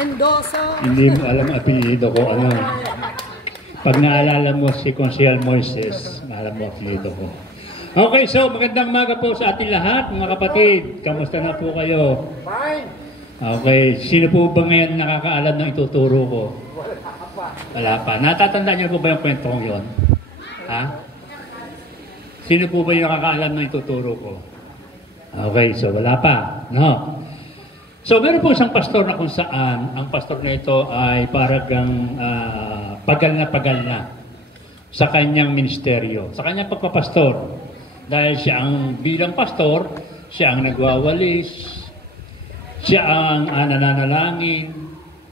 Endoso. Hindi mo alam ang apelido ko, ano. Pag naalala mo si Consiel Moises, alam mo ang apelido ko. Okay, so magandang umaga po sa ating lahat, mga kapatid. Kamusta na po kayo? Fine. Okay, sino po ba ngayon nakakaalam ng ituturo ko? Wala pa. Natatandaan niyo po ba yung kwento kong yun? Ha? Sino po ba yung nakakaalam ng ituturo ko? Okay, so wala pa. No. So meron po isang pastor na kung saan ang pastor na ito ay paragang pagal na sa kanyang ministeryo, sa kanyang pagpapastor. Dahil siya ang bilang pastor, siya ang nagwawalis, siya ang nananalangin,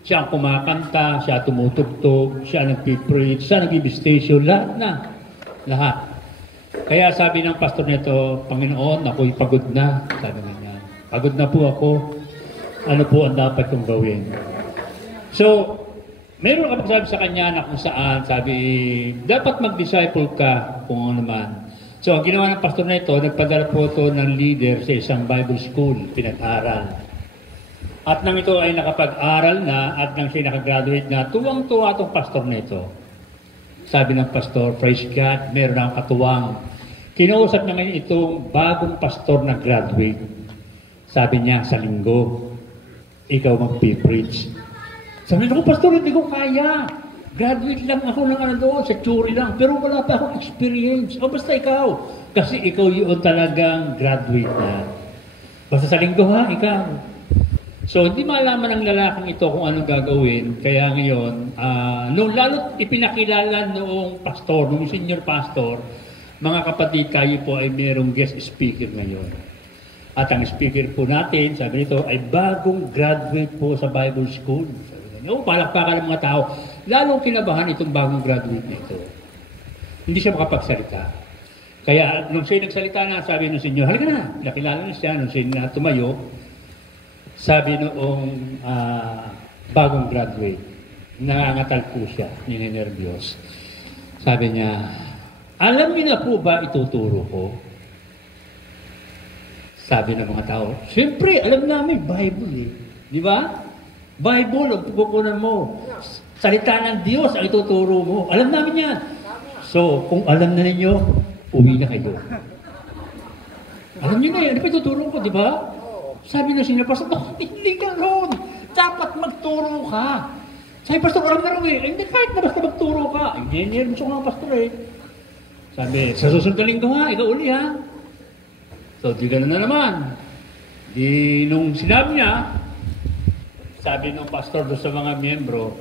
siya ang kumakanta, siya tumutugtog, siya ang nagpipreach, siya ang nag-ibistation, lahat. Kaya sabi ng pastor nito, Panginoon, ako'y pagod na. Sabi niya, pagod na po ako. Ano po ang dapat kong gawin? So, meron kapag sabi sa kanya na kung saan, sabi, dapat mag-disciple ka kung ano naman. So, ang ginawa ng pastor na ito, nagpadala po ito ng leader sa isang Bible school, pinag-aral. At nang ito ay nakapag-aral na at nang siya nakagraduate na, tuwang-tuwa itong pastor na ito. Sabi ng pastor, praise God, meron akong katuwang. Kinausap na ngayon itong bagong pastor na graduate. Sabi niya, sa linggo, ikaw magpipreach. Sabi niya, pastor, hindi ko kaya. Graduate lang ako ng doon, sa theory lang. Pero wala pa akong experience. O basta ikaw. Kasi ikaw yung talagang graduate na. Basta sa linggo ha, ikaw. So, hindi malaman ng lalaking ito kung anong gagawin. Kaya ngayon, nung lalo't ipinakilala noong pastor, noong senior pastor, mga kapatid, kayo po ay mayroong guest speaker ngayon. At ang speaker po natin, sabi nito, ay bagong graduate po sa Bible School. Sabi niya, palakpakan ng mga tao. Lalong kinabahan itong bagong graduate nito. Hindi siya makapagsalita. Kaya, nung siya nagsalita na, sabi ng senyor, halika na, nakilala na siya, nung siya tumayo, sabi noong bagong graduate, nangangatal po siya, ninenervyos. Sabi niya, alam niyo na po ba ituturo ko? Sabi ng mga tao, siyempre, alam namin, Bible eh. Di ba? Bible, ang pupukunan mo. Salita ng Diyos ang ituturo mo. Alam namin yan. So, kung alam na ninyo, uwi na kayo. Alam niyo na yan, ano pa ituturo ko, di ba? Sabi na siya, pastor, hindi ka ron. Dapat magturo ka. Sabi, pastor, alam na rin eh. Hindi, kahit na basta magturo ka. Hindi, gusto ko nga, pastor eh. Sabi, sa susunod na linggo ha, ikaw uli ha. So, di gano'n na naman. Di, nung sinabi niya, sabi ng pastor doon sa mga miyembro,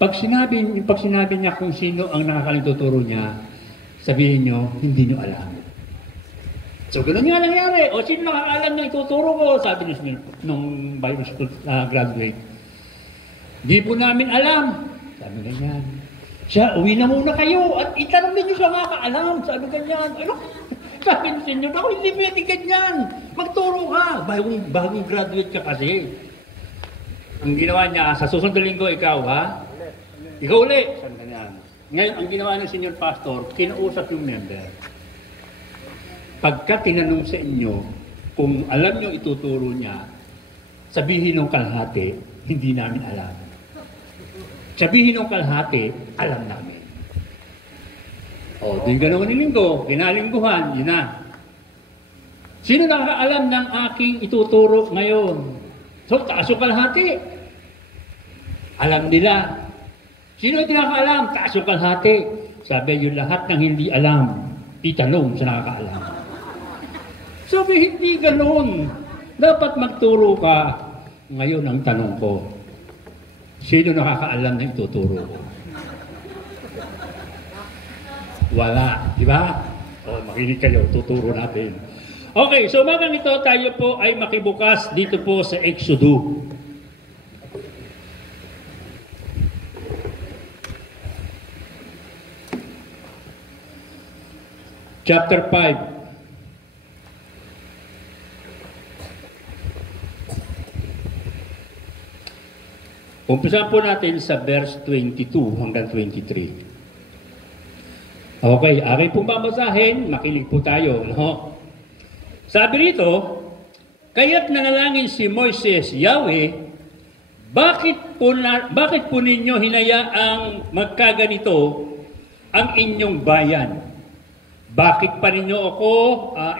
pag sinabi niya kung sino ang nakakalituturo niya, sabihin niyo, hindi niyo alam. So, gano'n nga nangyari. O, sino nakakaalam na ituturo ko? Sabi niya nung Bible School graduate. Di po namin alam. Sabi ganyan. Siya, uwi na muna kayo at itanong ninyo siya makakaalam. Sabi ganyan. Ano? Sabi niyo, ako hindi pwede ganyan. Magturo ka. Bagong graduate ka kasi. Ang ginawa niya, sa susunod na linggo, ikaw ha? Ikaw uli. Sabi ganyan. Ngayon, ang ginawa ng senior pastor, kinausap yung member. Pagka tinanong sa inyo, kung alam nyo ituturo niya, sabihin ng kalahati, hindi namin alam. Sabihin ng kalahati, alam namin. O, din ganoon ng linggo, kinalingguhan, yun na. Sino nakakaalam ng aking ituturo ngayon? So, taas yung kalahati. Alam nila. Sino hindi nakakaalam? Taas yung kalahati. Sabi yung lahat ng hindi alam, itanong sa nakakaalam. Sabi, hindi ganoon. Dapat magturo ka. Ngayon ang tanong ko, sino nakakaalam na ituturo ko? Wala, di ba? O, makinig kayo, tuturo natin. Okay, so umagang ito, tayo po ay makibukas dito po sa Exodus. Chapter 5. Umpisahan po natin sa verse 22 hanggang 23. Okay, aking pong babasahin, makinig po tayo. No? Sabi rito, Kaya't nanalangin si Moises, Yahweh, bakit po ninyo hinayaang magkaganito ang inyong bayan? Bakit pa ninyo ako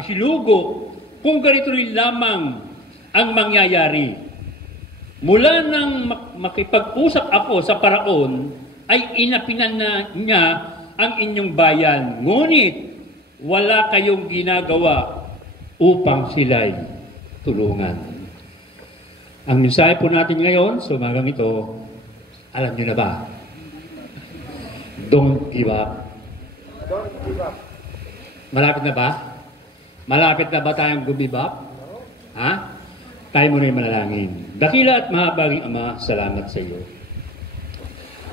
isilugo kung ganito rin lamang ang mangyayari? Mula nang makipag-usap ako sa paraon, ay inapinan na niya ang inyong bayan. Ngunit wala kayong ginagawa upang sila'y tulungan. Ang mensahe po natin ngayon sa umagang ito, alam niyo na ba? Don't give up. Don't give up. Malapit na ba? Malapit na ba tayong give up? Ha? Tayo muna yung manalangin. Dakila at mahabaging Ama, salamat sa iyo.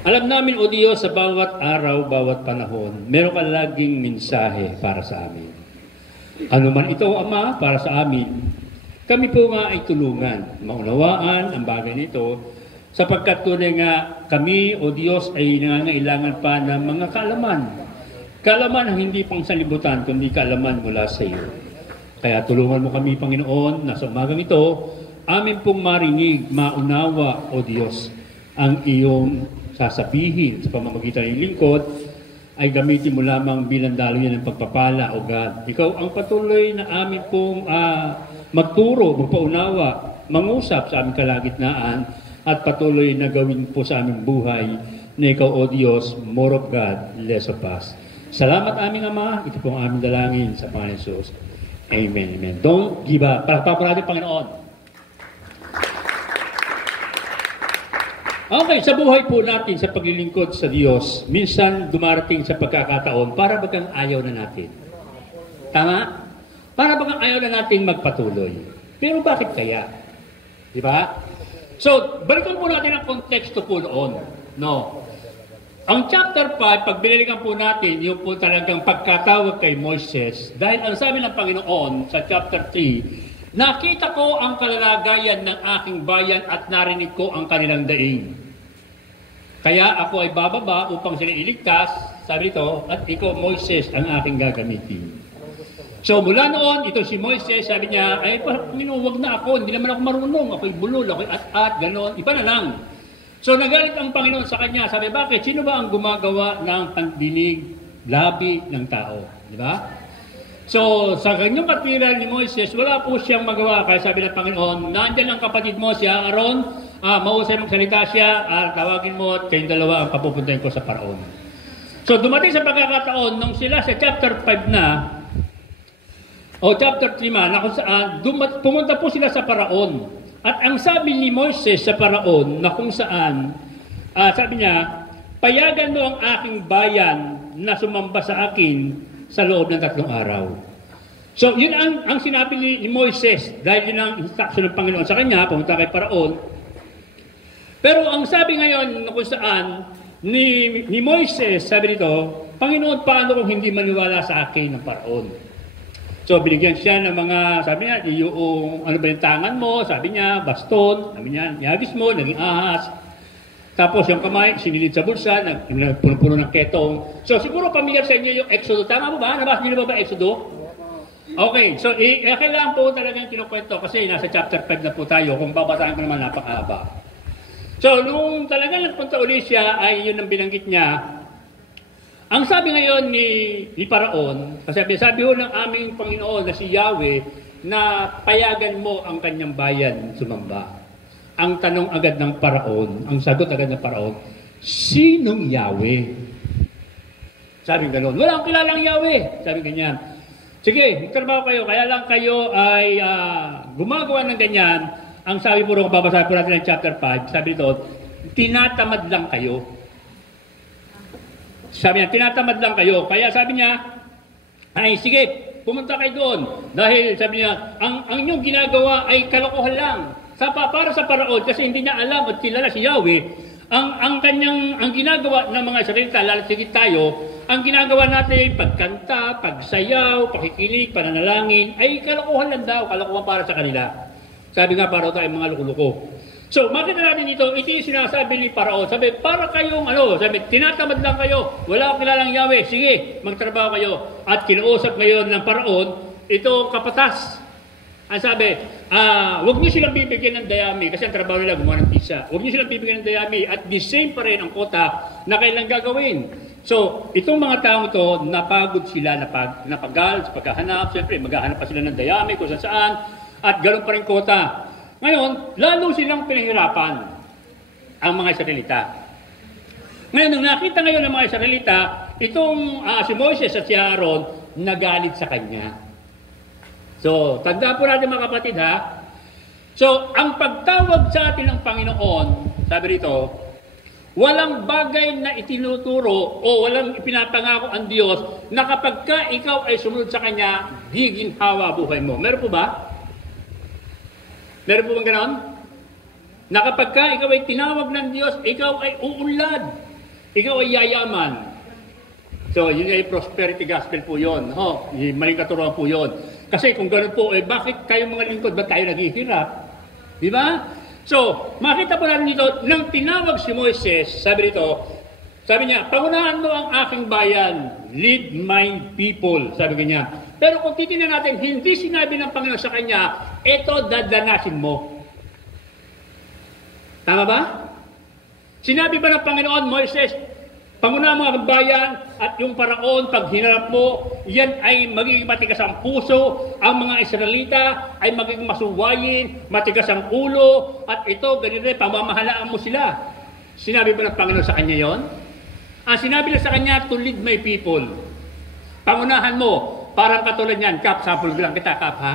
Alam namin, O Diyos, sa bawat araw, bawat panahon, meron ka laging mensahe para sa amin. Ano man ito, Ama, para sa amin, kami po nga ay tulungan, maunawaan ang bagay nito, sapagkat tunay nga kami, O Diyos, ay nangangailangan pa ng mga kaalaman. Kaalaman ang hindi pang salibutan, kundi kaalaman mula sa iyo. Kaya tulungan mo kami, Panginoon, na sa umagang ito, amin pong marinig, maunawa, O Diyos, ang iyong sasabihin sa pamamagitan ng lingkod, ay gamitin mo lamang bilang daluyan ng pagpapala, O God. Ikaw ang patuloy na amin pong magturo, magpaunawa, mangusap sa aming kalagitnaan, at patuloy na gawin po sa aming buhay na ikaw, O Diyos, more of God, less of us. Salamat aming Ama, ito po ang aming dalangin sa Panginoon Jesus. Amen, amen. Don't give up. Palakpakan natin, Panginoon. Okay, sa buhay po natin sa paglilingkod sa Diyos, minsan dumarating sa pagkakataon para bagang ayaw na natin. Tama? Para bagang ayaw na natin magpatuloy. Pero bakit kaya? Di ba? So, balikan po natin ang konteksto po noon. No. Ang chapter 5, pag binalikan po natin, yung po talagang pagkatawag kay Moises, dahil ang sabi ng Panginoon sa chapter 3, nakita ko ang kalalagayan ng aking bayan at narinig ko ang kanilang daing. Kaya ako ay bababa upang sila iligtas, sabi ito, at ikaw, Moises, ang aking gagamitin. So mula noon, ito si Moises, sabi niya, ay Panginoon, wag na ako, hindi naman ako marunong, ako'y bulol, ako'y at, gano'n, iba na lang. So nagalit ang Panginoon sa kanya, sabi, bakit? Sino ba ang gumagawa ng pandinig, labi ng tao? Di ba? So sa kanyang katwiran ni Moises, wala po siyang magawa, kaya sabi ng Panginoon, nandyan ang kapatid mo, si Aaron, mausay magsalita siya, tawagin mo at kayong dalawa ang papupuntahin ko sa paraon. So dumating sa pagkakataon, nung sila sa chapter 5 na, o chapter 3 na kung saan, pumunta po sila sa paraon. At ang sabi ni Moises sa paraon, na kung saan, sabi niya, payagan mo ang aking bayan na sumamba sa akin sa loob ng 3 araw. So yun ang sinabi ni Moises, dahil yun ang instruction ng Panginoon sa kanya, pumunta kay paraon. Pero ang sabi ngayon kung saan ni Moises, sabi nito, Panginoon, paano kung hindi maniwala sa akin ng paraon? So binigyan siya ng mga, sabi niya, yung ano ba yung tangan mo, sabi niya, baston, sabi niya, niyagis mo, naging ahas. Tapos yung kamay, sinilid sa bulsa, nagpuno-puno ng ketong. So siguro pamilyar sa inyo yung Exodo. Tama mo ba? Nabasa niyo ba Exodo? Okay, so kailangan po talagang kinukwento kasi nasa chapter 5 na po tayo. Kung babasahin ko naman, napakahaba. So, nung talaga nagpunta ulit siya, ay yun ang binanggit niya. Ang sabi ngayon ni Paraon, sabi ho ng aming Panginoon na si Yahweh, na payagan mo ang kanyang bayan sumamba. Ang tanong agad ng Paraon, ang sagot agad ng Paraon, sinong Yahweh? Sabi gano'n, wala akong kilalang Yahweh. Sabi ganyan. Sige, magtrabaho kayo, kaya lang kayo ay gumagawa ng ganyan. Ang sabi po rin, babasahin po natin ng chapter 5, sabi ito, tinatamad lang kayo. Sabi niya, tinatamad lang kayo. Kaya sabi niya, ay sige, pumunta kayo doon. Dahil sabi niya, ang inyong ginagawa ay kalokohan lang. Para sa paraon, kasi hindi niya alam at kilala si Yahweh, ang ginagawa ng mga salita, lalasigit tayo, ang ginagawa natin, pagkanta, pagsayaw, pakikinig, pananalangin, ay kalokohan lang daw, kalokohan para sa kanila. Sabi nga, para tayo mga luko-luko. So, makita natin dito, ito yung sinasabi ni Paraon. Sabi, para kayong, sabi, tinatamad lang kayo. Wala akong kilalang Yahweh. Sige, magtrabaho kayo. At kinausap ngayon ng Paraon, ito kapatas. Ang sabi, huwag niyo silang bibigyan ng dayami kasi ang trabaho nila gumawa ng pizza. Huwag niyo silang bibigyan ng dayami at the same pa rin ang kota na kailang gagawin. So, itong mga taong ito, napagod sila, napagal sa paghahanap. Siyempre, maghahanap pa sila ng dayami kung saan at ganoon pa rin kota. Ngayon, lalo silang pinahirapan ang mga Israelita. Ngayon, nung nakita ngayon ng mga Israelita, itong si Moises at si Aaron, nagalit sa kanya. So, tanda po natin mga kapatid ha. So, ang pagtawag sa atin ng Panginoon, sabi rito, walang bagay na itinuturo o walang ipinapangako ang Diyos na kapag ka ikaw ay sumunod sa Kanya, giginhawa buhay mo. Meron po ba? Meron po bang ganoon? Na kapag ka ikaw ay tinawag ng Diyos, ikaw ay uunlad. Ikaw ay yayaman. So, yun ay prosperity gospel po yun. Maling katuruan po yun. Kasi kung gano'n po, bakit kayong mga lingkod, ba't tayo naghihirap? Di ba? So, makita po natin dito, nang tinawag si Moises, sabi niya, pangunahan mo ang aking bayan, lead my people, sabi niya. Pero kung titignan natin, hindi sinabi ng Panginoon sa kanya, ito dadanasin mo. Tama ba? Sinabi ba ng Panginoon, Moises, pangunahan mo ang bayan at yung paraon, pag hinarap mo, yan ay magiging matigas ang puso, ang mga Israelita ay magiging masuwayin, matigas ang ulo, at ito, ganito rin, pamamahalaan mo sila. Sinabi ba ng Panginoon sa kanya yon? Ang sinabi na sa kanya, to lead my people. Pangunahan mo, parang katulad yan, Kap, sample lang kita, Kap, ha?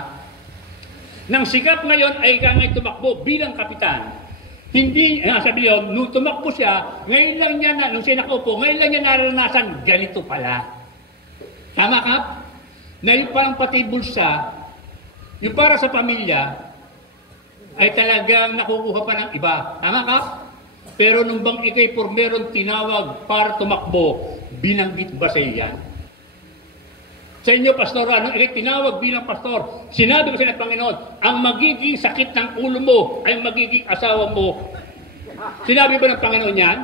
Nang sikap ngayon ay kangay tumakbo bilang kapitan. Hindi, sabi niyo, nung tumakbo siya, ngayon lang niya nung siya nakaupo, ngayon lang niya naranasan, ganito pala. Tama ka? Na yung parang pati bulsa, yung para sa pamilya, ay talagang nakukuha pa ng iba. Tama ka? Pero nung bang ikay por meron tinawag para tumakbo, binanggit ba sa iyan? Sa inyo, pastor, anong ikay tinawag bilang pastor? Sinabi ko sa ng Panginoon, ang magiging sakit ng ulo mo ay magiging asawa mo. Sinabi ba ng Panginoon yan?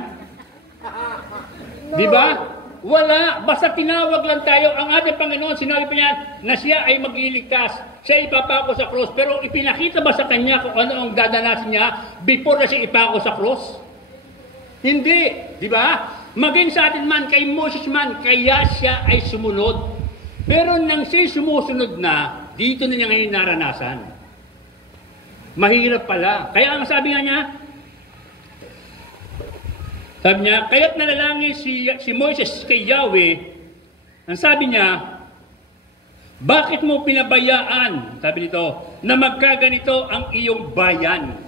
Di ba? Wala. Basta tinawag lang tayo. Ang ating Panginoon, sinabi pa niya na siya ay magliligtas. Siya ipapako sa cross. Pero ipinakita ba sa kanya kung ano ang dadanasin niya before na siya ipako sa cross? Hindi. Di ba? Maging sa atin man, kay Moses man, kaya siya ay sumunod. Pero nang siya sumusunod na, dito na niya ngayon naranasan. Mahirap pala. Kaya ang sabi nga niya, kaya't nanalangin si Moises kay Yahweh, ang sabi niya, bakit mo pinabayaan, sabi nito, na magkaganito ang iyong bayan?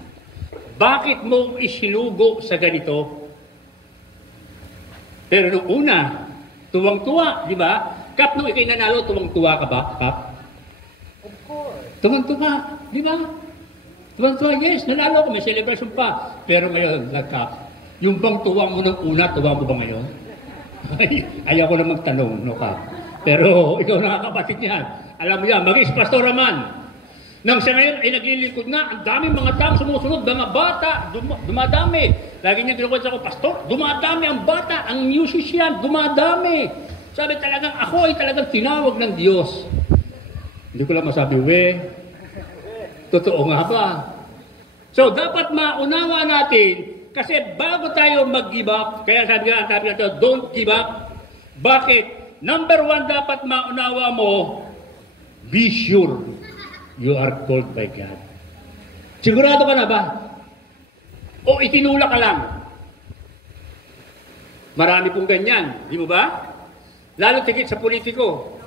Bakit mo isinugo sa ganito? Pero nung una, tuwang-tuwa, di ba? Kap, nung ikay nanalo, tuwang-tuwa ka ba, Kap? Of course. Tuwang-tuwa, di ba? Tuwang-tuwa, yes, nanalo ko, may celebration pa. Pero ngayon, Kap, yung bang tuwa mo nung una, tuwa mo ba ngayon? Ayaw ko na magtanong, no, Kap? Pero ikaw nakakapatid niyan. Alam mo yan, maging pastora man. Nang siya ngayon ay naglilingkod nga, ang daming mga taong sumusunod, mga bata, dumadami. Lagi niya kinukwento ako, pastor, dumadami ang bata, ang musician, dumadami. Sabi talagang, ako ay talagang tinawag ng Diyos. Hindi ko lang masabi, totoo nga ba? So, dapat maunawa natin, kasi bago tayo mag-give up, kaya sabi natin, don't give up. Bakit? Number one, dapat maunawa mo, be sure you are called by God. Sigurado ka na ba? O itinula ka lang? Marami pong ganyan, di mo ba? Lalo tigit sa politiko.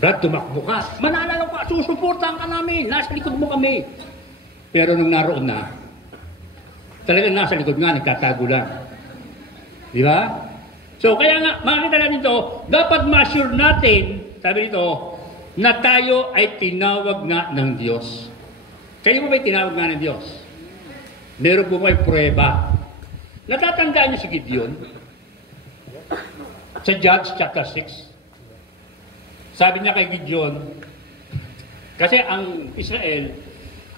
Brad, tumakbo ka. Mananalo ka, susuportahan ka namin. Nasa likod mo kami. Pero nung naroon na, talagang nasa likod nga, nagtatago lang. Di ba? So, kaya nga, makikita natin ito, dapat ma-assure natin, sabi nito, na tayo ay tinawag nga ng Diyos. Kayo ba tinawag nga ng Diyos? Meron po may prueba. Natatandaan niyo si Gideon? Sa Judges chapter 6. Sabi niya kay Gideon, kasi ang Israel,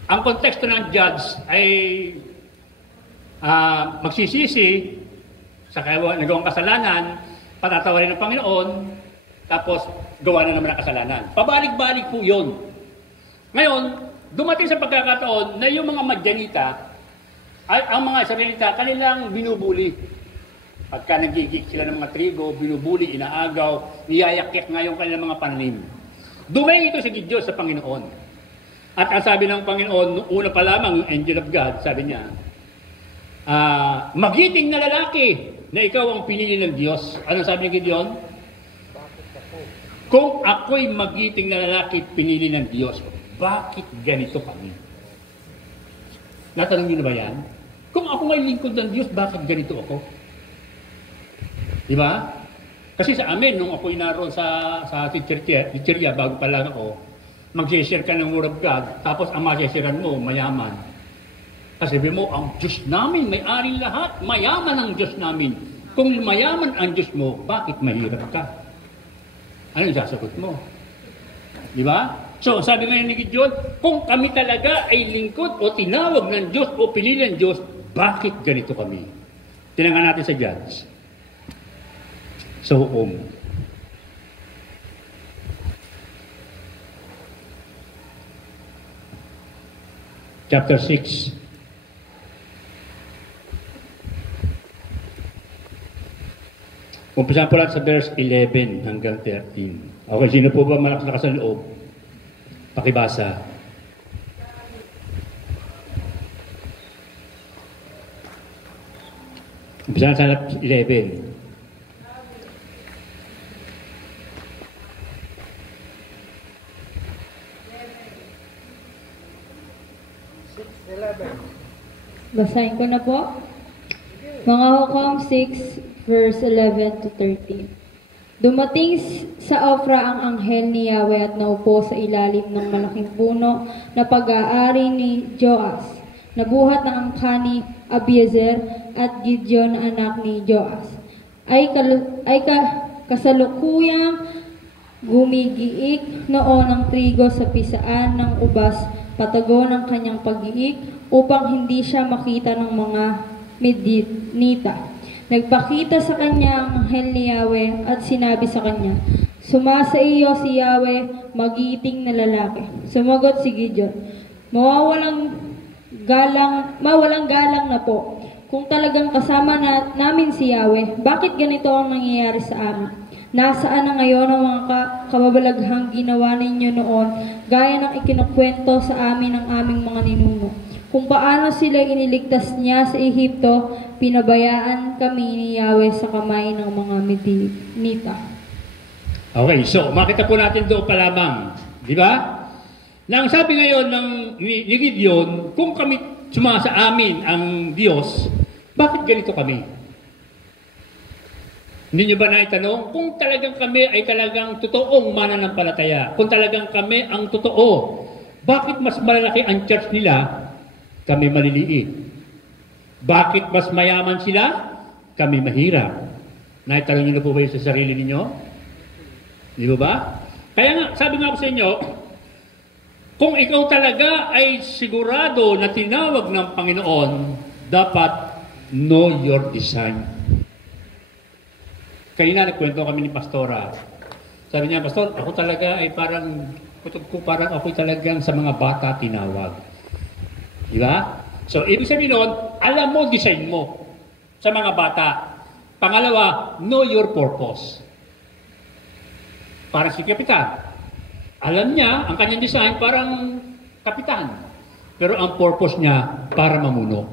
ang konteksto ng Judges ay magsisisi sa nagawang kasalanan, patatawarin ng Panginoon, tapos gawa na naman ang kasalanan. Pabalik-balik po yun. Ngayon, dumating sa pagkakataon na yung mga Madyanita, ay ang mga Israelita, kanilang binubuli. Pagka nagigik sila ng mga trigo, binubuli, inaagaw, niyayakyak nga yung kanilang mga pananim. Dumay ito si Gideon sa Panginoon. At ang sabi ng Panginoon, noong una pa lamang yung angel of God, sabi niya, magiting na lalaki na ikaw ang pinili ng Diyos. Ano sabi ni Gideon? Kung ako'y magiting na lalaki pinili ng Diyos, bakit ganito kami? Natanong niyo na ba yan? Kung ako may lingkod ng Diyos, bakit ganito ako? Di ba? Kasi sa amin, nung ako'y naroon sa teacherya, bago pa lang ako, mag-share ka ng Word of God, tapos ang mag-sharean mo, mayaman. Kasi sabi mo, ang Diyos namin, may-ari lahat, mayaman ang Diyos namin. Kung mayaman ang Diyos mo, bakit mahirap ka? Ano yung sasagot mo? Di ba? So, sabi ngayon ni Gideon, kung kami talaga ay lingkod o tinawag ng Diyos o pinili ng Diyos, bakit ganito kami? Tinangan natin sa Judges. So, chapter 6. Umpisahan po lang sa verse 11 hanggang 13. Okay, sino po ba malakas sa loob? Pakibasa. Umpisahan sa 11. 11. Basahin ko na po. Mga Hukom 6, verse 11 to 13. Dumating sa Ofra ang anghel ni Yahweh at naupo sa ilalim ng malaking puno na pag-aari ni Joas. Nabuhat ng angka ni Abiezer at Gideon na anak ni Joas. Kasalukuyang gumigiik noon ng trigo sa pisaan ng ubas patago ng kanyang pag-iik upang hindi siya makita ng mga Midianita. Nagpakita sa kanya ang anghel ni Yahweh at sinabi sa kanya, "Sumasa iyo si Yahweh, magiiting na lalaki." Sumagot si Gideon, mawalang galang na po. Kung talagang kasama namin si Yahweh, bakit ganito ang nangyayari sa amin? Nasaan na ngayon ang mga kababalaghang ginawa ninyo noon, gaya ng ikinukwento sa amin ng aming mga ninuno? Kung paano sila iniligtas niya sa Ehipto, pinabayaan kami ni Yahweh sa kamay ng mga Midianita. Okay, so makita po natin doon pa lamang. Di ba? Nang sabi ngayon ni Gideon, kung kami sumasa amin ang Diyos, bakit ganito kami? Hindi niyo ba naitanong? Kung talagang kami ay talagang totoong mananampalataya, kung talagang kami ang totoo, bakit mas malaki ang church nila, kami maliliit? Bakit mas mayaman sila, kami mahirap? Naitanong niyo na po ba yun sa sarili ninyo? Di ba? Kaya nga, sabi nga po sa inyo, kung ikaw talaga ay sigurado na tinawag ng Panginoon, dapat know your design. Kanina nagkwento kami ni Pastora. Sabi niya, Pastor, ako talaga ay parang ako'y talagang sa mga bata tinawag. Di ba? So, ibig sabihin nun, alam mo, design mo sa mga bata. Pangalawa, know your purpose. Parang si Kapitan. Alam niya, ang kanyang design parang kapitan. Pero ang purpose niya, para mamuno.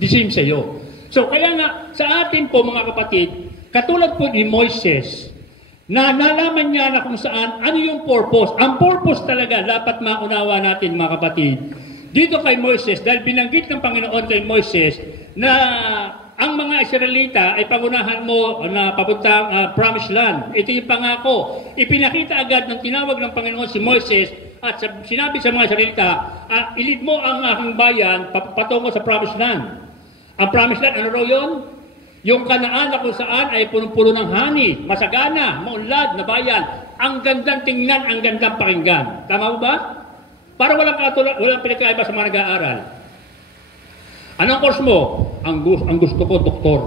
The same sa iyo. So, kaya nga, sa atin po mga kapatid, katulad po ni Moises, na nalaman niya na kung saan, ano yung purpose. Ang purpose talaga, dapat maunawa natin mga kapatid. Dito kay Moises, dahil binanggit ng Panginoon kay Moises, na ang mga Israelita ay pangunahan mo na papuntang promised land. Ito yung pangako. Ipinakita agad ng tinawag ng Panginoon si Moises at sinabi sa mga Israelita, ilid mo ang aking bayan patungo sa promised land. Ang promised land, ano raw yun? Yung Kanaan na kung saan ay punong-puno ng hani, masagana, maunlad na bayan. Ang gandang tingnan, ang gandang pakinggan. Tama ba? Para walang pinagkaiba sa mga nag-aaral. Anong course mo? Ang gusto ko, doktor.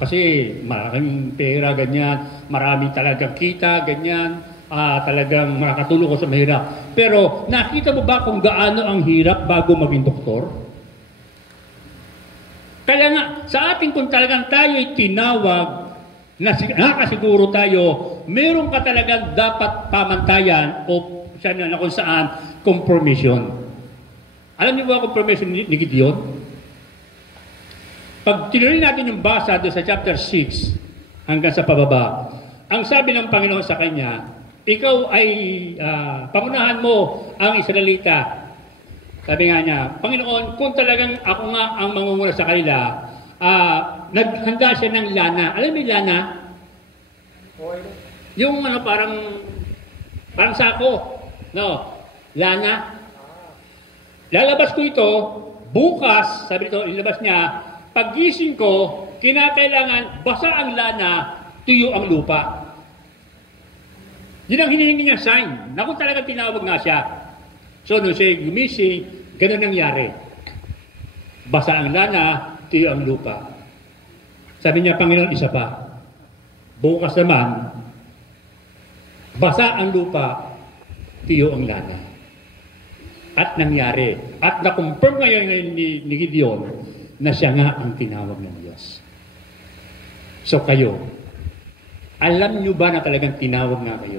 Kasi maraming pera, ganyan. Maraming talagang kita, ganyan. talagang makakatulong ko sa mahirap. Pero nakita mo ba kung gaano ang hirap bago maging doktor? Kaya nga, sa atin kung talagang tayo'y tinawag, nakasiguro tayo, meron ka talagang dapat pamantayan o na kung saan confirmation. Alam niyo ba ang confirmation ni Gideon? Pag tinuloy natin yung basa doon sa chapter 6 hanggang sa pababa, ang sabi ng Panginoon sa kanya, ikaw ay pangunahan mo ang Israelita. Sabi nga niya, Panginoon, kung talagang ako nga ang mangunguna sa kanila, naghanda siya ng lana. Alam mo yung lana? Yung parang sako. No, lana. Lalabas ko ito, bukas, sabi ito, ilabas niya, paggising ko, kinakailangan basa ang lana, tuyo ang lupa. Yun ang hinihingi niya sign, na kung talagang tinawag nga siya. So, nung siya gumising, ganun nangyari. Basa ang lana, tuyo ang lupa. Sabi niya, Panginoon, isa pa. Bukas naman, basa ang lupa, tuyo ang lana. At nangyari. At na-confirm ngayon ni Gideon na siya nga ang tinawag ng Diyos. So kayo, alam nyo ba na talagang tinawag na kayo?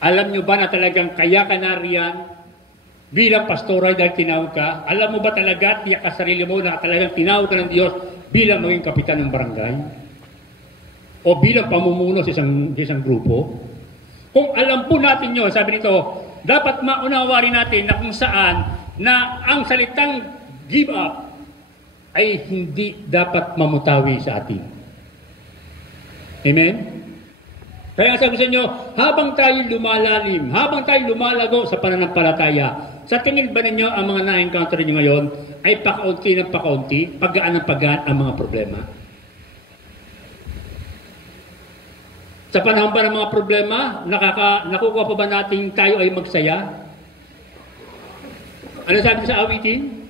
Alam nyo ba na talagang kaya ka nariyan bilang pastoral dahil tinawag ka? Alam mo ba talaga, tiyak ka sarili mo na talagang tinawag ka ng Diyos bilang maging kapitan ng barangay? O bilang pamumuno sa isang grupo? Kung alam po natin yun, sabi nito, dapat maunawa rin natin na kung saan na ang salitang give up ay hindi dapat mamutawi sa atin. Amen? Kaya sabi sa inyo, habang tayo lumalalim, habang tayo lumalago sa pananampalataya, sa tingin ba ninyo ang mga na-encounter nyo ngayon ay pakaunti ng pakaunti, paggaan ng paggaan ang mga problema? Sa panahon ba ng mga problema, nakukuha pa ba natin tayo ay magsaya? Ano sabi sa awitin?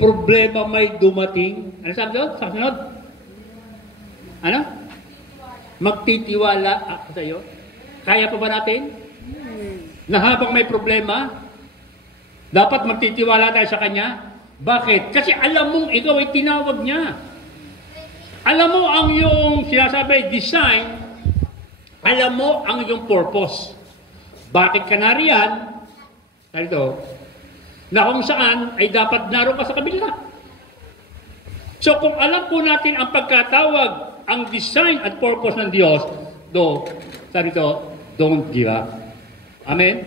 Problema may dumating. Ano sabi doon? Sa sunod? Ano? Magtitiwala ako sa iyo. Kaya pa ba natin? Na habang may problema, dapat magtitiwala tayo sa Kanya. Bakit? Kasi alam mong ikaw ay tinawag niya. Alam mo ang iyong sinasabi, design, alam mo ang iyong purpose. Bakit ka nariyan? Ito, na kung saan ay dapat naroon ka sa kabila. So kung alam po natin ang pagkatawag, ang design at purpose ng Diyos, sabi ito, don't give up. Amen?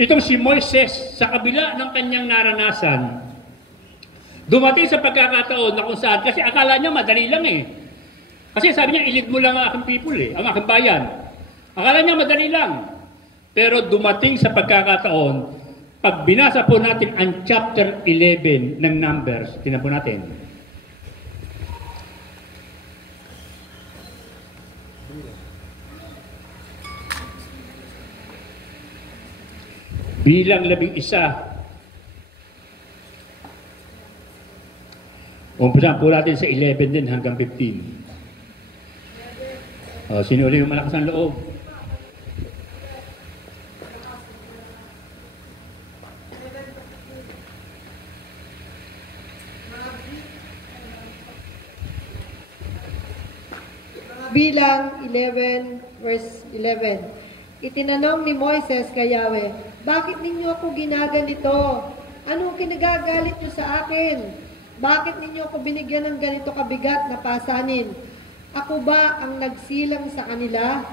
Itong si Moises, sa kabila ng kanyang naranasan, dumating sa pagkakataon na kung saan, kasi akala niya madali lang eh. Kasi sabi niya, ilid mo lang ang aking people eh, ang aking bayan. Akala niya madali lang. Pero dumating sa pagkakataon, pag binasa po natin ang chapter 11 ng Numbers, tingnan po natin. Bilang 11. Umpisahan po natin sa 11 din hanggang 15. Sino ulit yung malakas ang loob? Bilang 11 verse 11. Itinanong ni Moises kay Yahweh, bakit ninyo ako ginaganito? Anong kinagagalit nyo sa akin? Bakit ninyo ako binigyan ng ganito kabigat na pasanin? Ako ba ang nagsilang sa kanila?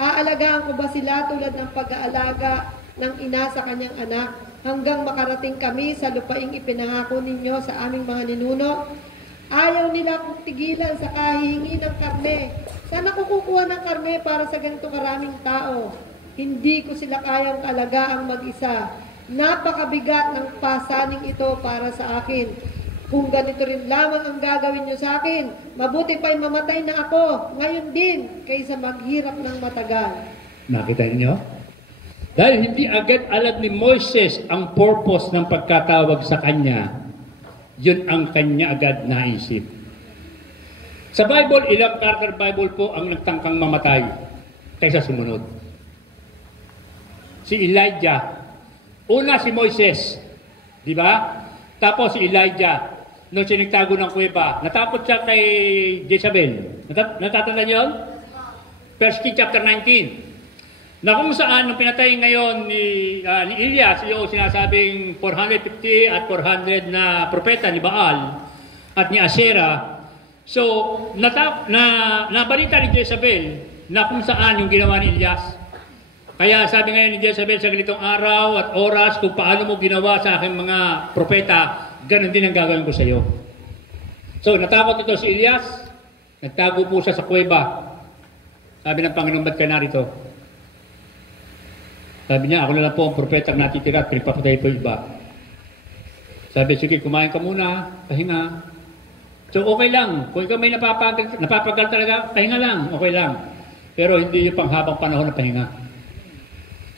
Aalagaan ko ba sila tulad ng pag-aalaga ng ina sa kanyang anak hanggang makarating kami sa lupaing ipinangako ninyo sa aming mga ninuno? Ayaw nila akong tigilan sa kahihingi ng karne. Saan ako kukuha ng karne para sa ganito karaming tao? Hindi ko sila kayang alagaan mag-isa. Napakabigat ng pasaning ito para sa akin. Kung ganito rin lamang ang gagawin nyo sa akin, mabuti pa'y mamatay na ako, ngayon din, kaysa maghirap ng matagal. Nakita niyo? Dahil hindi agad alam ni Moises ang purpose ng pagkatawag sa kanya, yun ang kanya agad naisip. Sa Bible, ilang Carter Bible po ang nagtangkang mamatay. kaysa sumunod. Si Elijah, una si Moises, di ba? Tapos si Elijah, nung siya nagtago ng kuweba, natakot siya kay Jezebel. Natatanda niyo yun? 1 Kings chapter 19. Na kung saan, nung pinatay ngayon ni Elias, yung sinasabing 450 at 400 na propeta ni Baal at ni Asherah, so, nabalita ni Jezebel na kung saan yung ginawa ni Elias. Kaya sabi ngayon ni Jezebel sa ganitong araw at oras, kung paano mo ginawa sa aking mga propeta, ganun din ang gagawin ko sa iyo. So, natakot ito si Elias, nagtago po siya sa kuweba. Sabi ng Panginoon, ba't ka narito? Sabi niya, ako na lang po ang propeta na natitira at pinapatay po iba. Sabi, sige, kumain ka muna, pahinga. So, okay lang. Kung ikaw may napapagal talaga, pahinga lang, okay lang. Pero hindi yung panghabang panahon na pahinga.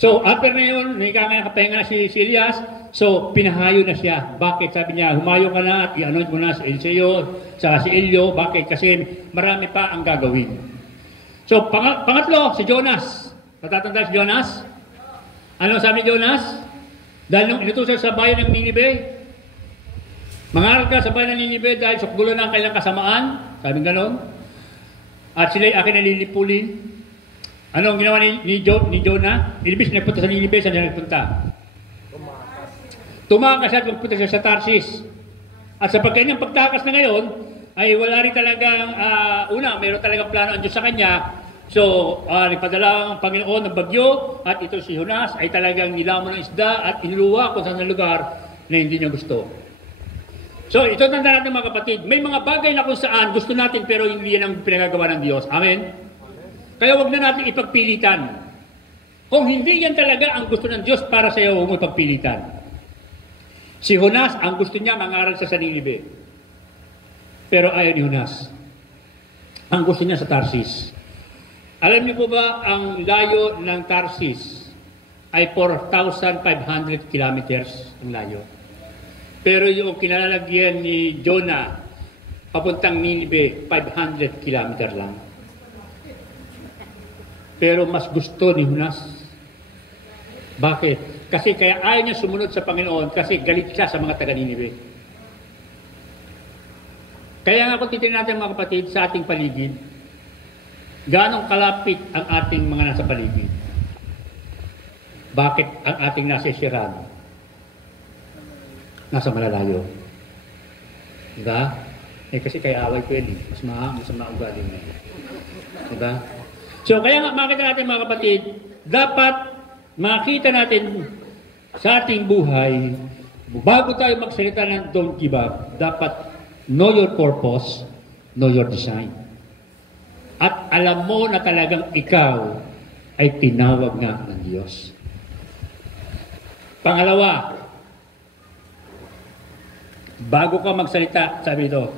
So, after na yun, nakapahinga na si Elias, so, pinahayo na siya. Bakit? Sabi niya, humayo ka na at i-anoint mo na si Eliseo, sa si Elio. Bakit? Kasi marami pa ang gagawin. So, pangatlo, si Jonas. Natatanda si Jonas? Ano sabi ni Jonas? Dahil nung inutusan sa bayan ng Ninive, mangaral ka sa bayan ng Ninive dahil sukdulo na ang kailang kasamaan. Sabi ganon. At sila'y akin nalilipulin. Ano ang ginawa ni Jonah? Ilibis nagpunta sa Ninive, saan siya nagpunta? Tumakas siya at magpunta siya sa Tarsis. At sa pagkanyang pagtakas na ngayon, ay wala rin talagang, mayroon talagang plano ang Diyos sa kanya. So, nagpadala ang Panginoon ng bagyo at ito si Jonas ay talagang nilamon ng isda at iniluwa kung saan na lugar na hindi niya gusto. So, ito tanda natin mga kapatid, may mga bagay na kung saan gusto natin pero hindi yan ang pinagagawa ng Diyos. Amen? Kaya wag na natin ipagpilitan. Kung hindi yan talaga ang gusto ng Diyos para sa iyo, huwag mo ipagpilitan. Si Jonas, ang gusto niya mangaral sa Ninive. Pero ayaw ni Jonas. Ang gusto niya sa Tarsis. Alam niyo po ba, ang layo ng Tarsis ay 4,500 kilometers ang layo. Pero yung kinalalagyan ni Jonah, papuntang Ninive, 500 kilometer lang. Pero mas gusto ni Jonas. Bakit? Kasi kaya ayaw niya sumunod sa Panginoon kasi galit siya sa mga taga-Ninive. Kaya nga kung titignan natin mga kapatid sa ating paligid, gaano kalapit ang ating mga nasa paligid? Bakit ang ating nasa Sierra nasa malalayo? Diba? Kasi kaya away ko yan eh. Mas maugali na. Diba? So kaya nga makita natin mga kapatid, dapat makita natin sa ating buhay, bago tayo magsalita ng don't give up, dapat know your purpose, know your design. At alam mo na talagang ikaw ay tinawag nga ng Diyos. Pangalawa, bago ka magsalita, sabi ito,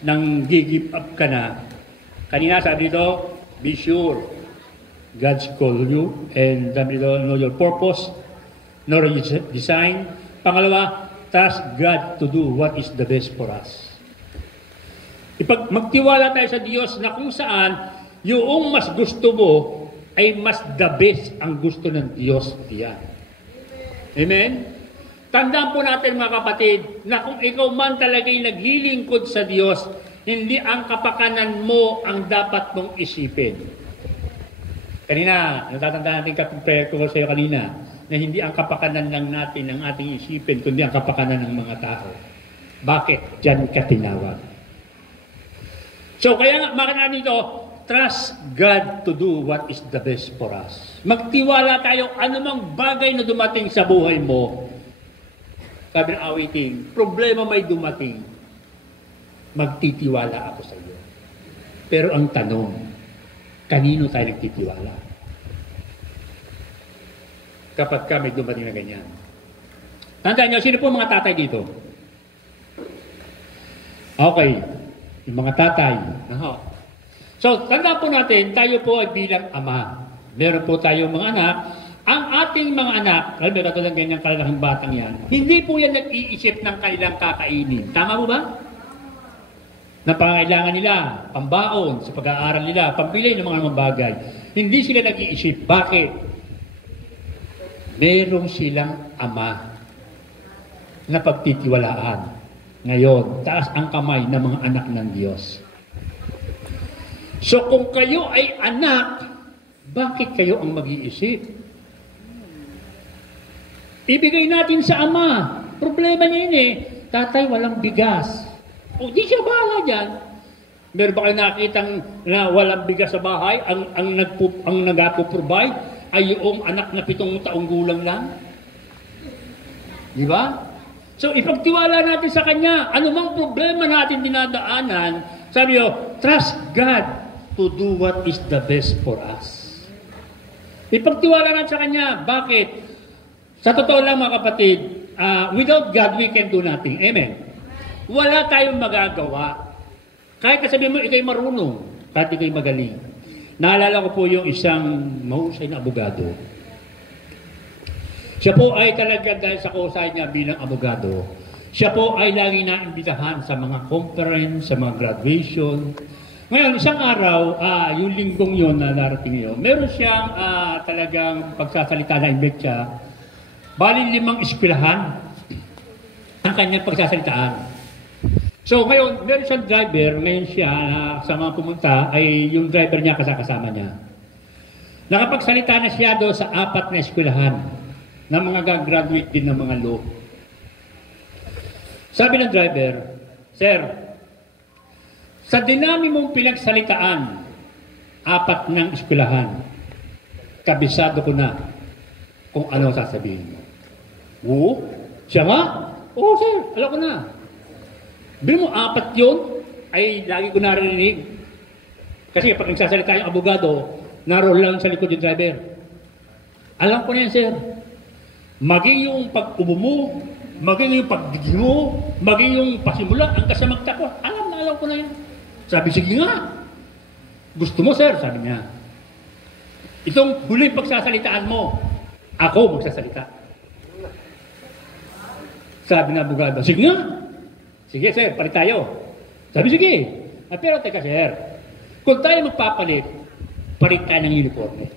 nang give up ka na, kanina sabi ito, be sure God's call you, and sabi ito, know your purpose, know your design. Pangalawa, trust God to do what is the best for us. Magtiwala tayo sa Diyos na kung saan yung mas gusto mo ay mas the best ang gusto ng Diyos diyan. Amen? Tandaan po natin mga kapatid na kung ikaw man talaga'y naglilingkod sa Diyos, hindi ang kapakanan mo ang dapat mong isipin. Kanina, natatandaan natin prayer ko sa iyo kanina, na hindi ang kapakanan lang natin ang ating isipin, kundi ang kapakanan ng mga tao. Bakit? Diyan ka tinawag. So, kaya nga, makina dito, trust God to do what is the best for us. Magtiwala tayo, anumang bagay na dumating sa buhay mo. Sabi ng awiting, problema may dumating, magtitiwala ako sa iyo. Pero ang tanong, kanino tayo nagtitiwala? Kapag ka may dumating na ganyan. Tandaan nyo, sino po mga tatay dito? Okay. Yung mga tatay. So, tandaan po natin, tayo po ay bilang ama. Meron po tayong mga anak. Ang ating mga anak, alam mo, katulad ganyang kalalaking batang yan, hindi po yan nag-iisip ng kanilang kakainin. Tama mo ba? Na pangailangan nila, pambaon, sa pag-aaral nila, pambili ng mga bagay. Hindi sila nag-iisip. Bakit? Merong silang ama na pagtitiwalaan. Ngayon, taas ang kamay ng mga anak ng Diyos. So kung kayo ay anak, bakit kayo ang mag-iisip? Ibigay natin sa ama. Problema niya yun eh. Tatay, walang bigas. O di siya bahala dyan. Meron ba kayo nakitang na walang bigas sa bahay? Ang nag-provide ay yung anak na 7 taong gulang lang? Di ba? So, ipagtiwala natin sa Kanya. Ano mang problema natin dinadaanan, sabi nyo, trust God to do what is the best for us. Ipagtiwala natin sa Kanya. Bakit? Sa totoo lang mga kapatid, without God, we can do nothing. Amen? Wala tayong magagawa. Kahit sabihin mo, ikaw'y marunong, kahit ikaw'y magaling. Naalala ko po yung isang mahusay na abogado. Siya po ay talaga dahil sa kusay niya bilang abogado, siya po ay lagi naimbitahan sa mga conference, sa mga graduation. Ngayon, isang araw, yung linggong yun na narating yun, meron siyang talagang pagsasalita na imbit siya. Bali 5 eskwelahan ang kanyang pagsasalitaan. So ngayon, meron siyang driver, ngayon siya sa mga pumunta, ay yung driver niya kasama niya. Nakapagsalita na siya doon sa 4 na eskwelahan na mga gagraduate din ng mga law. Sabi ng driver, Sir, sa dinami mong pinagsalitaan, 4 ng eskwelahan, kabisado ko na kung ano sasabihin mo. Oo? Siya nga? Oo, sir, alam ko na. Bilang mo, 4 yun, ay lagi ko narinig. Kasi pag nagsasalita yung abogado, naroon lang sa likod yung driver. Alam ko na yan, sir. Maging yung pag-ubo mo, maging yung pagdigil mo, maging yung pasimula, hanggang sa magtapos. Alam ko na yan. Sabi, sige nga. Gusto mo, sir? Sabi niya. Itong huling pagsasalitaan mo, ako magsasalita. Sabi ng abogado, sige nga. Sige, sir, palit tayo. Sabi, sige. Pero teka, sir, kung tayo magpapalit, palit tayo ng uniforme.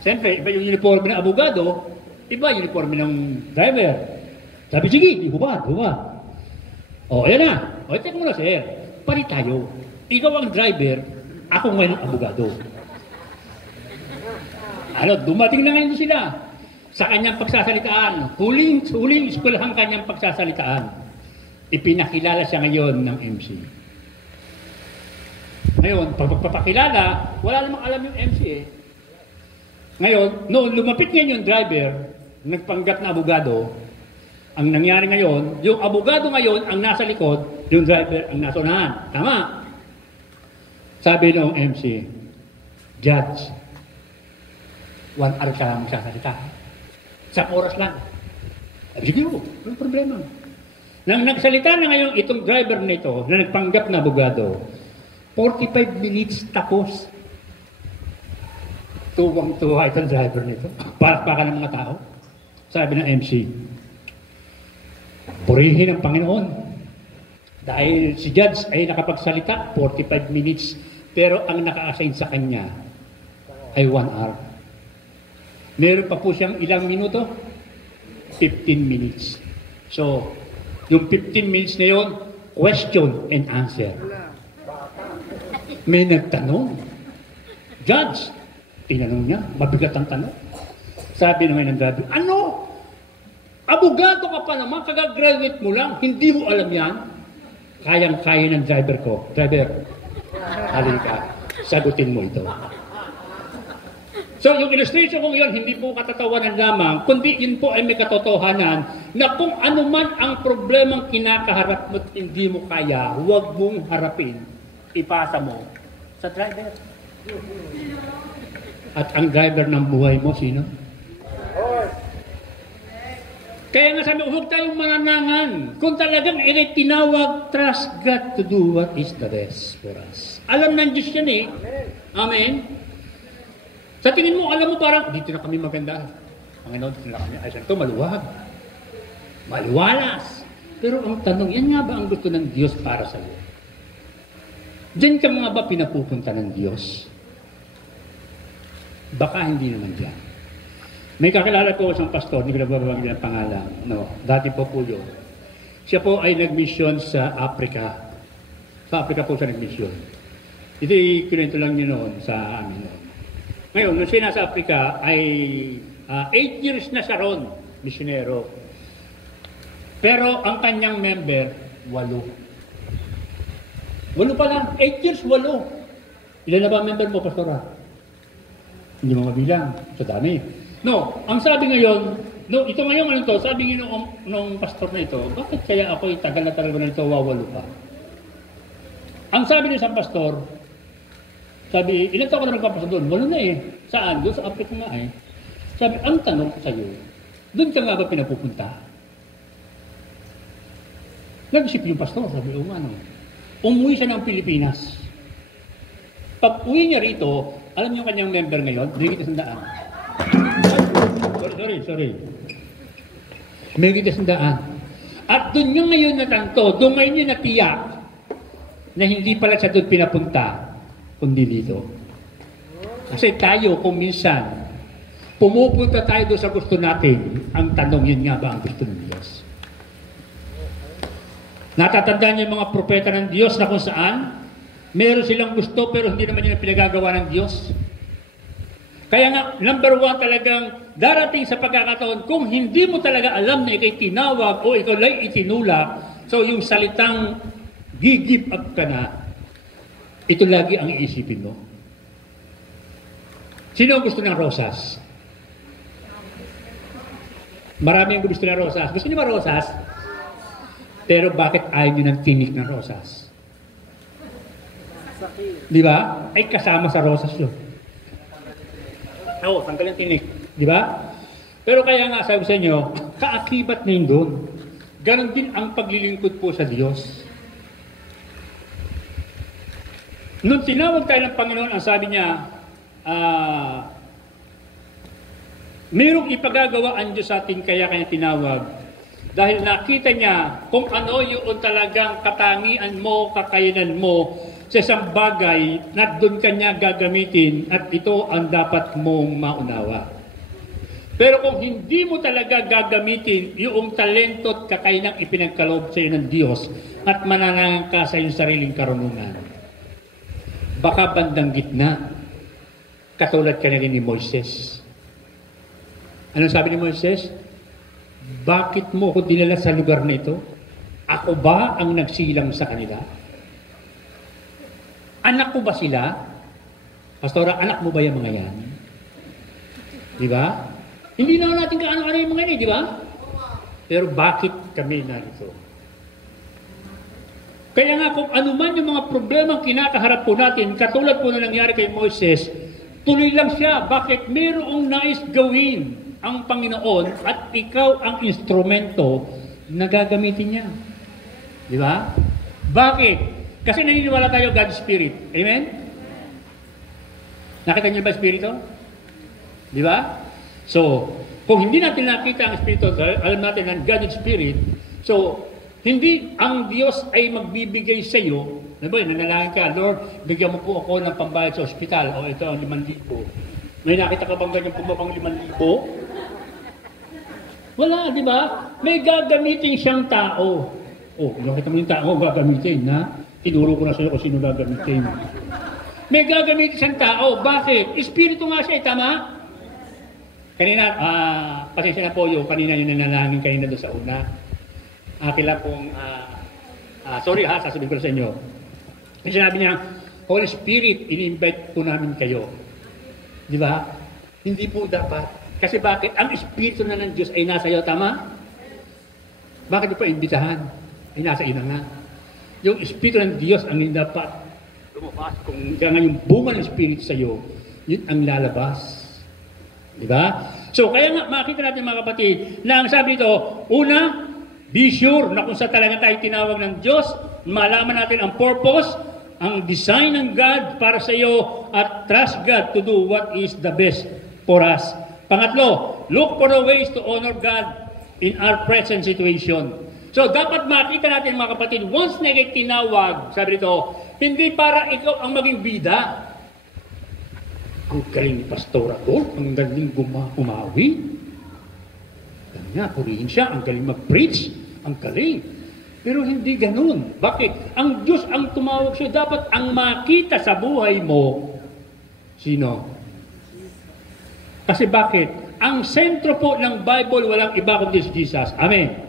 Siyempre, iba yung uniforme ng abogado, iba yung uniforme ng driver. Sabi, sige, hubad. O, ayan na. O, teka muna, sir. Palit tayo. Ikaw ang driver, ako ngayon ang abogado. Dumating na ngayon sila sa kanyang pagsasalitaan. Huling eskwelahan kanyang pagsasalitaan. Ipinakilala siya ngayon ng MC. Ngayon, pag magpapakilala, wala namang alam yung MC eh. Ngayon, noon lumapit ngayon yung driver, nagpanggap na abogado, ang nangyari ngayon, yung abogado ngayon ang nasa likod, yung driver ang nasa unahan. Tama? Sabi ng MC, Judge, 1 hour siya lang magsasalita. 1 oras lang. Sige mo, walang problema. Nang nagsalita na ngayon itong driver nito, na nagpanggap na abogado, 45 minutes tapos. Tuwang-tuwa itong driver nito. Palakpakan ng mga tao. Sabi ng MC, purihin ang Panginoon. Dahil si Judge ay nakapagsalita, 45 minutes. Pero ang naka-assign sa kanya ay 1 hour. Meron pa po siyang ilang minuto? 15 minutes. So, yung 15 minutes na yun, question and answer. May nagtanong. Judge, tinanong niya, mabigat ang tanong. Sabi naman ng driver, ano? Abogado ka pa naman, kagagraduate mo lang, hindi mo alam yan? Kayang-kaya ng driver ko. Driver, halika, sagutin mo ito. So, yung illustration kong yun, hindi po katatawanan lamang, kundi yun po ay may katotohanan na kung ano man ang problemang kinakaharap mo at hindi mo kaya, huwag mong harapin. Ipasa mo sa driver. At ang driver ng buhay mo, sino? Kaya nga sabi, huwag tayong mananangan. Kung talagang tinawag, trust God to do what is the best for us. Alam ng Diyos yan eh. Amen? Sa tingin mo, alam mo parang, dito na kami maganda. Panginoon, dito na kami. Ay, ito, maluwag. Maliwalas. Pero ang tanong, yan nga ba ang gusto ng Diyos para sa iyo? Diyan ka nga ba pinapupunta ng Diyos? Baka hindi naman diyan. May kakilala ko isang pastor, hindi ko nababanggit ang pangalan. No, dati po yun. Siya po ay nag-mission sa Africa. Sa Africa po siya nag-mission. Ito kinento lang niyo noon sa amin noon. Ngayon, nung siya nasa Africa ay 8 years na siya ron, misyonero. Pero ang kanyang member, 8. 8 pa lang. 8 years, 8. Ilan na ba member mo, Pastora? Hindi mo mabilang. Sa dami. No, ang sabi ngayon, no, ito ngayon, ano to, sabi nung pastor na ito, bakit kaya ako tagal na talaga na ito, 8 pa? Ang sabi ng isang pastor, sabi, ilan taon ko na nagpapasa doon? 8 na eh. Saan? Doon sa Africa nga eh. Sabi, ang tanong ko sa iyo, doon ka nga ba pinapupunta? Nag-isip yung pastor, sabi, ano? Umuwi siya ng Pilipinas. Pag uwi niya rito, alam niyo kanyang member ngayon, may kita sandaan. Sorry. May kita sandaan. At doon niya ngayon natanto, doon ngayon niya natiyak na hindi pala siya doon pinapunta, kundi dito. Kasi tayo, kung minsan, pumupunta tayo doon sa gusto natin, ang tanong, yun nga ba ang gusto ng Diyos? Natatandaan niyo yung mga propeta ng Diyos na kung saan meron silang gusto pero hindi naman yun ang pinagagawa ng Diyos. Kaya nga, number 1 talagang darating sa pagkakataon, kung hindi mo talaga alam na ikay tinawag o ikaw ay itinulak, so yung salitang give up ka na, ito lagi ang iisipin mo. Sino ang gusto ng rosas? Marami ang gusto ng rosas. Gusto niyo ba rosas? Pero bakit ayaw nyo ng tinik ng rosas? Di ba? Ay kasama sa rosas yun. Oo, tanggal yung tinik. Di ba? Pero kaya nga sabi sa inyo, kaakibat na yun doon. Ganon din ang paglilingkod po sa Diyos. Nung tinawag tayo ng Panginoon, ang sabi niya, mayroong ipagagawa ang Diyos sa atin kaya kanya tinawag. Dahil nakita niya kung ano yung talagang katangian mo, kakayanan mo sa isang bagay na doon kanya gagamitin at ito ang dapat mong maunawa. Pero kung hindi mo talaga gagamitin yung talento at kakayanang ipinagkaloob sa iyo ng Diyos at mananangan ka sa iyong sariling karunungan, baka bandang gitna, katulad ka na rin ni Moises. Anong sabi ni Moises? Bakit mo ako dinala sa lugar na ito? Ako ba ang nagsilang sa kanila? Anak ko ba sila? Pastora, anak mo ba yung mga yan? Di ba? Hindi na natin kaano-ano yung mga yan, di ba? Pero bakit kami narito? Kaya nga kung ano man yung mga problema kinakaharap po natin, katulad po na nangyari kay Moises, tuloy lang siya. Bakit? Mayroong nais gawin ang Panginoon at ikaw ang instrumento na gagamitin niya. Di ba? Bakit? Kasi naniniwala tayo God's Spirit. Amen? Nakita niyo ba Espiritu? Di ba? So, kung hindi natin nakita ang Espiritu, alam natin ang God's Spirit, so, hindi ang Diyos ay magbibigay sa iyo, nanalangin ka, Lord, bigyan mo po ako ng pambayad sa ospital, o ito ang 5,000. May nakita ka bang ganyan pumapang 5,000? Wala, di ba? May gagamitin siyang tao. Oh, nakita mo yung tao, gagamitin, na? Tinuro ko na sa iyo kung sino gagamitin. May gagamitin siyang tao. Bakit? Espiritu nga siya, tama? Kanina, pasensya na po yung kanina yung nanalangin kanina doon sa una. Akila pong, sorry ha, sasabihin ko na sa inyo. Kasi sinabi niya, Holy Spirit, ini-invite po namin kayo. Di ba? Hindi po dapat. Kasi bakit? Ang Espiritu na ng Diyos ay nasa iyo, tama? Bakit di pa imbitahan? Ay nasa iyo na nga. Yung Espiritu ng Diyos ang dapat lumabas. Kung kaya yung bunga ng Espiritu sa iyo, yun ang lalabas. Di ba? So, kaya nga, makita natin mga kapatid, na ang sabi dito, una, be sure na kung sa talaga tayo tinawag ng Diyos, malaman natin ang purpose, ang design ng God para sa iyo, at trust God to do what is the best for us. Pangatlo, look for the ways to honor God in our present situation. So, dapat makita natin mga kapatid, once na tinawag, sabi dito, hindi para ikaw ang maging bida. Ang galing ni Pastora to, ang galing umawi. Ganyan, purihin siya, ang galing mag-preach, ang galing. Pero hindi ganun. Bakit? Ang Diyos ang tumawag siya, dapat ang makita sa buhay mo, sino? Kasi bakit? Ang sentro po ng Bible, walang iba kundi si Jesus. Amen.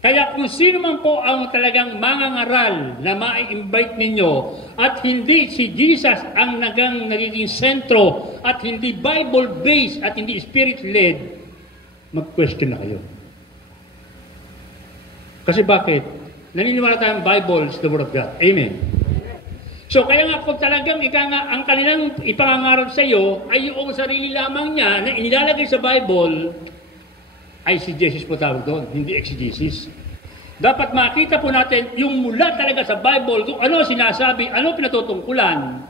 Kaya kung sino man po ang talagang mangangaral na ma-invite ninyo at hindi si Jesus ang nagiging sentro at hindi Bible-based at hindi Spirit-led, mag-question na kayo. Kasi bakit? Naniniwala tayong Bible is the Word of God. Amen. So kaya nga kung talagang ang kanilang ipangangarap sa iyo ay yung sarili lamang niya na inilalagay sa Bible, ay si Jesus po tawag doon, hindi exegesis. Dapat makita po natin yung mula talaga sa Bible, kung ano sinasabi, ano pinatutungkulan.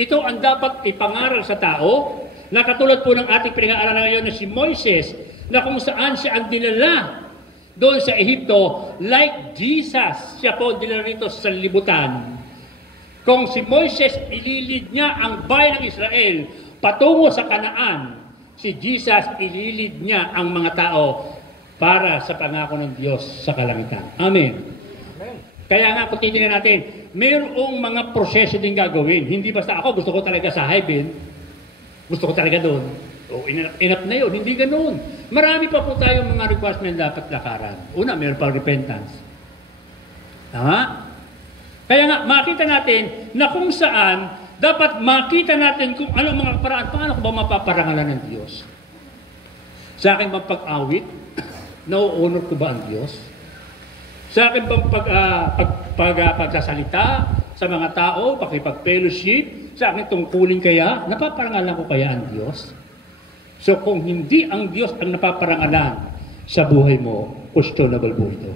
Ito ang dapat ipangaral sa tao, na katulad po ng ating pinag-aaralan ngayon na si Moises, na kung saan siya ang dinala doon sa Ehipto, like Jesus, siya po dinala rito sa libutan. Kung si Moises ililid niya ang bayan ng Israel patungo sa Kanaan, si Jesus ililid niya ang mga tao para sa pangako ng Diyos sa kalangitan. Amen. Amen. Kaya nga kung titingnan natin, mayroong mga proseso din gagawin. Hindi basta ako gusto ko talaga sa heaven, gusto ko talaga doon. O enough na yun. Hindi ganoon. Marami pa po tayong mga requirements dapat lakaran. Una, mayroon pa repentance. Tama? Kaya nga, makita natin na kung saan dapat makita natin kung ano mga paraan, paano ko ba mapaparangalan ng Diyos? Sa akin bang pag-awit, na-honor ko ba ang Diyos? Sa akin bang pagsasalita sa mga tao, pakipag-fellowship, sa akin tungkulin kaya, napaparangalan ko kaya ang Diyos? So kung hindi ang Diyos ang napaparangalan sa buhay mo, questionable po ito.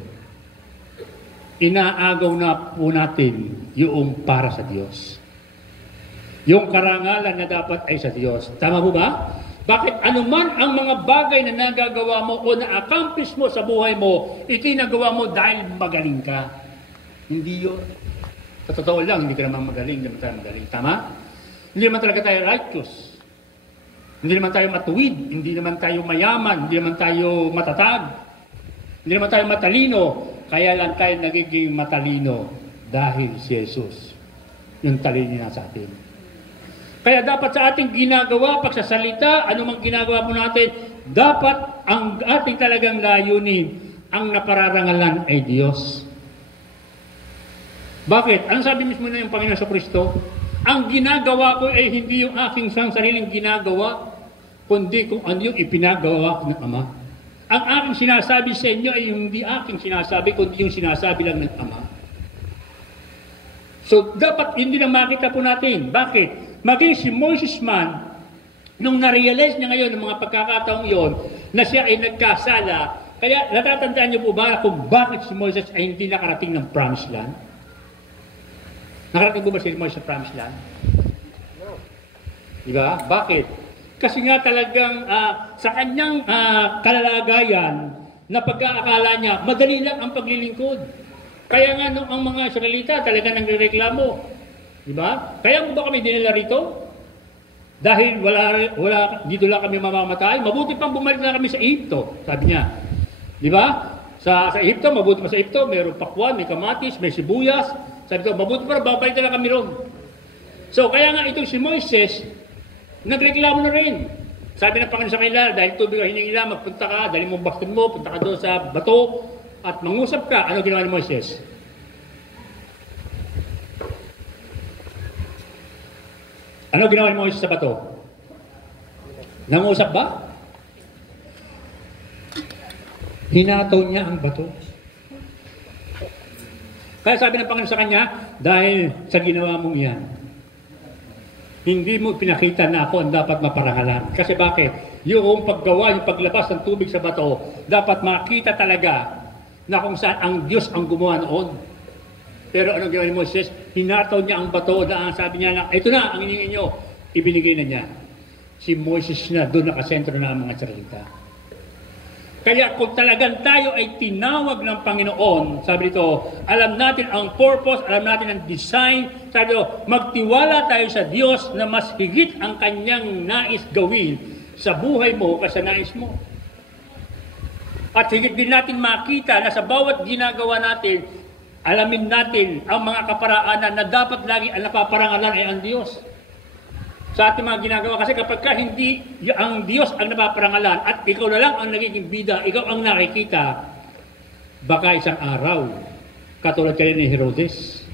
Inaagaw na po natin yung para sa Diyos. Yung karangalan na dapat ay sa Diyos. Tama po ba? Bakit anuman ang mga bagay na nagagawa mo o na-accomplish mo sa buhay mo, itinagawa mo dahil magaling ka. Hindi yun. Sa totoo lang, hindi ka naman magaling, hindi naman tayo magaling. Tama? Hindi naman talaga tayo righteous. Hindi naman tayo matuwid, hindi naman tayo mayaman, hindi naman tayo matatag, hindi naman tayo matalino. Kaya lang tayo nagiging matalino dahil si Jesus. Yung talino niya sa atin. Kaya dapat sa ating ginagawa, pagsasalita, anumang ginagawa po natin, dapat ang ating talagang layunin, ang napararangalan ay Diyos. Bakit? Ano sabi mismo na yung Panginoon sa Kristo? Ang ginagawa ko ay hindi yung aking sariling ginagawa, kundi kung ano yung ipinagawa ng Ama. Ang aking sinasabi sa inyo ay hindi aking sinasabi, kundi yung sinasabi lang ng Ama. So, dapat hindi na makita po natin. Bakit? Maging si Moses man, nung na-realize niya ngayon ng mga pagkakataong iyon, na siya ay nagkasala, kaya natatandaan niyo po ba kung bakit si Moses ay hindi nakarating ng Promised Land? Nakarating po ba si Moses sa Promised Land? No. Diba? Bakit? Kasi nga talagang sa kanyang kalalagayan, na pagkaakala niya, madali lang ang paglilingkod. Kaya nga nung ang mga Israelita talaga nagrereklamo. Diba? Kaya mo ba kami dinala rito? Dahil wala, dito lang kami mamamatay. Mabuti pang bumalik na kami sa Egypto, sabi niya. Diba? Sa Egypto, mabuti pa sa Egypto, mayroong pakwan, may kamatis, may sibuyas. Sabi ko, mabuti pa, babalik na kami ron. So, kaya nga itong si Moises, nagreklamo na rin. Sabi ng Panginoon sa kanila, dahil tubig ang hiningila, magpunta ka, dali mo baston mo, punta ka doon sa bato, at mangusap ka. Ano ginawa ni Moises? Ano ginawa ni Moises sa bato? Nangusap ba? Hinataw niya ang bato. Kaya sabi ng Panginoon sa kanya, dahil sa ginawa mong yan, hindi mo pinakita na ako ang dapat maparangalan. Kasi bakit? Yung paggawa, yung paglabas ng tubig sa bato, dapat makita talaga na kung saan ang Diyos ang gumawa noon. Pero anong ginawa ni Moses? Hinataw niya ang bato na sabi niya na, ito na ang hiningin niyo. Ibinigay na niya. Si Moses na doon nakasentro na ang mga salita. Kaya kung talagang tayo ay tinawag ng Panginoon, sabi dito, alam natin ang purpose, alam natin ang design, sabi dito, magtiwala tayo sa Diyos na mas higit ang kanyang nais gawin sa buhay mo kaysa nais mo. At higit din natin makita na sa bawat ginagawa natin, alamin natin ang mga kaparaanan na dapat lagi ang napaparangalan ay ang Diyos. Sa ating mga ginagawa, kasi kapag ka hindi ang Diyos ang napaparangalan at ikaw na lang ang nagiging bida, ikaw ang nakikita, baka isang araw, katulad kayo ni Herodes,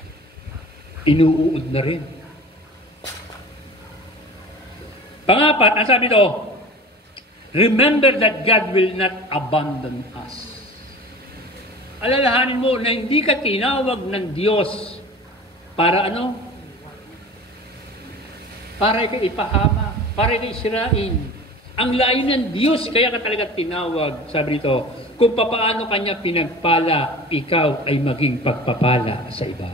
inuuod na rin. Pangapat, ang sabi ito, remember that God will not abandon us. Alalahanin mo na hindi ka tinawag ng Diyos para ano? Para ikay ipahama, para ikay sirain. Ang layo ng Diyos, kaya ka talaga tinawag, sabi nito, kung papaano kanya pinagpala, ikaw ay maging pagpapala sa iba.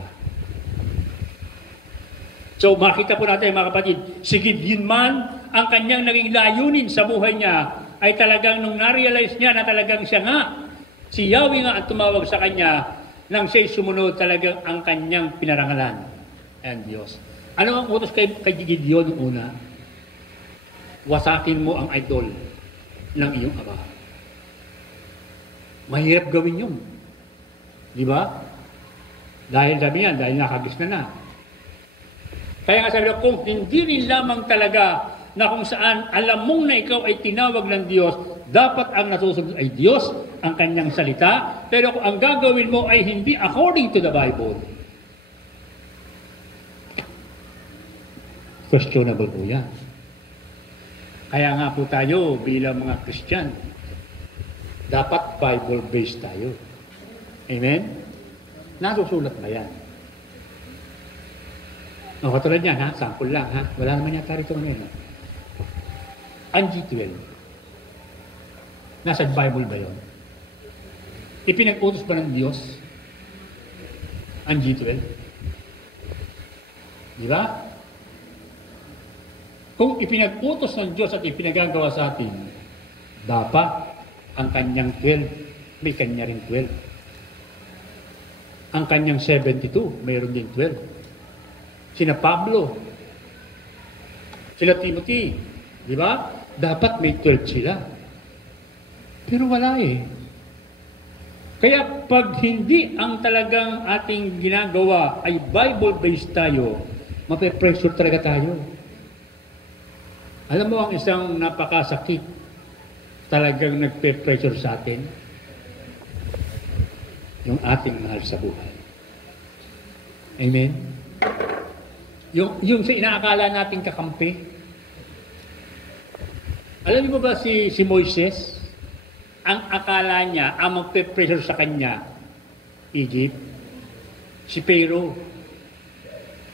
So makita po natin mga kapatid, si Gideon man, ang kanyang naging layunin sa buhay niya, ay talagang nung na-realize niya na talagang siya nga, si Yahweh nga ang tumawag sa kanya, nang siya'y sumunod talagang ang kanyang pinarangalan ang Diyos. Ano ang utos kay Gideon nung una? Wasakin mo ang idol ng iyong ama. Mahirap gawin yun. Di ba? Dahil sabi niya, dahil nakagis na. Kaya nga sabi niya, kung hindi rin lamang talaga na kung saan alam mong na ikaw ay tinawag ng Diyos, dapat ang nasusunod ay Diyos, ang kanyang salita, pero kung ang gagawin mo ay hindi according to the Bible, questionable po yan. Kaya nga po tayo bilang mga Christian, dapat Bible-based tayo. Amen? Nasusulat ba yan? O, katulad yan, ha? Sample lang, ha? Wala naman yata rito ngayon. Ang G12. Nasa Bible ba yun? Ipinag-utos ba ng Diyos ang G12? Di ba? Kung ipinag-utos ng Diyos at ipinagagawa sa atin, dapat ang kanyang 12, may kanya rin 12. Ang kanyang 72, mayroon din 12. Sina Pablo, sila Timothy, di ba? Dapat may 12 sila. Pero wala eh. Kaya pag hindi ang talagang ating ginagawa ay Bible-based tayo, mape-pressure talaga tayo. Alam mo ang isang napakasakit talagang nagpe-pressure sa atin? Yung ating mahal sa buhay. Amen? Yung sa inaakala nating kakampi. Alam niyo ba si Moises? Ang akala niya, ang magpe-pressure sa kanya, Egypt, si Pharaoh.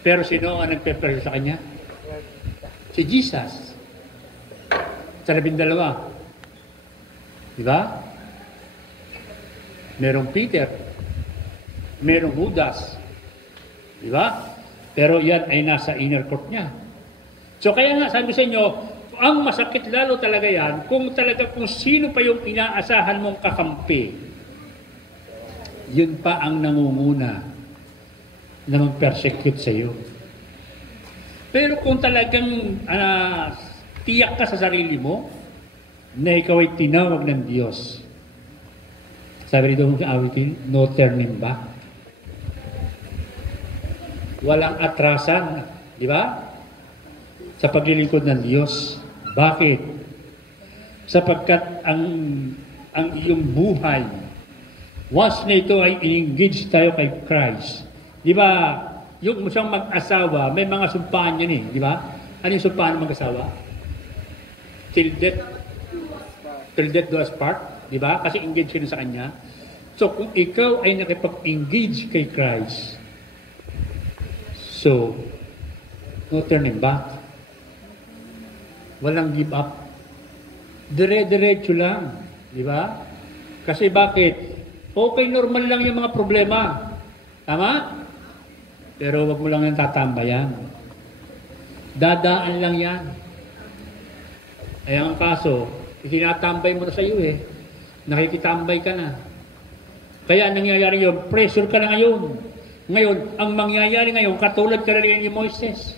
Pero sino ang nagpe-pressure sa kanya? Si Jesus. Sa 12. Di ba? Merong Peter. Merong Judas. Di ba? Pero yan ay nasa inner court niya. So kaya nga sabi sa inyo, ang masakit lalo talaga yan, kung sino pa yung inaasahan mong kakampi, yun pa ang nangunguna na mag-persecute sa iyo. Pero kung talagang tiyak ka sa sarili mo na ikaw ay tinawag ng Diyos. Sabi rito sa awitin, no turning back. Walang atrasan, di ba? Sa paglilingkod ng Diyos. Bakit? Sapagkat ang iyong buhay, once na ito ay in-engage tayo kay Christ, di ba, yung siyang mag-asawa, may mga sumpaan yan eh, di ba? Ano yung sumpaan ng mag-asawa? Till death do us part, di ba? Kasi engage ka na sa Kanya. So, kung ikaw ay nakipag-engage kay Christ, so, no turning back. Walang give up. Dire-diretso lang, di ba? Kasi bakit? Okay, normal lang yung mga problema. Tama? Pero wag mo lang yung tatambayan. Dadaan lang yan. Ay ang kaso, itinatambay mo na sa iyo eh. Nakikitambay ka na. Kaya nangyayari yun, pressure ka na ngayon. Ngayon, ang mangyayari ngayon, katulad ka rin ni Moises.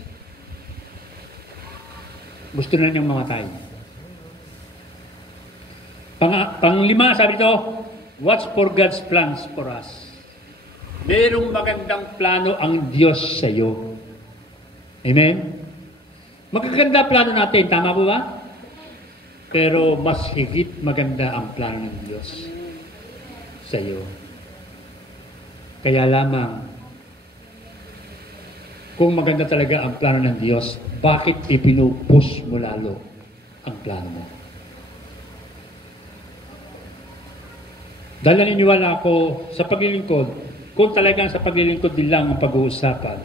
Gusto na niyang mamatay. Panglima, sabi ito, watch for God's plans for us. Merong magandang plano ang Diyos sa iyo. Amen? Magaganda plano natin, tama po ba? Pero mas higit maganda ang plano ng Diyos sa iyo. Kaya lamang, kung maganda talaga ang plano ng Diyos, bakit ipinupush mo lalo ang plano mo? Dahil naniniwala ako sa paglilingkod, kung talagang sa paglilingkod din lang ang pag-uusapan.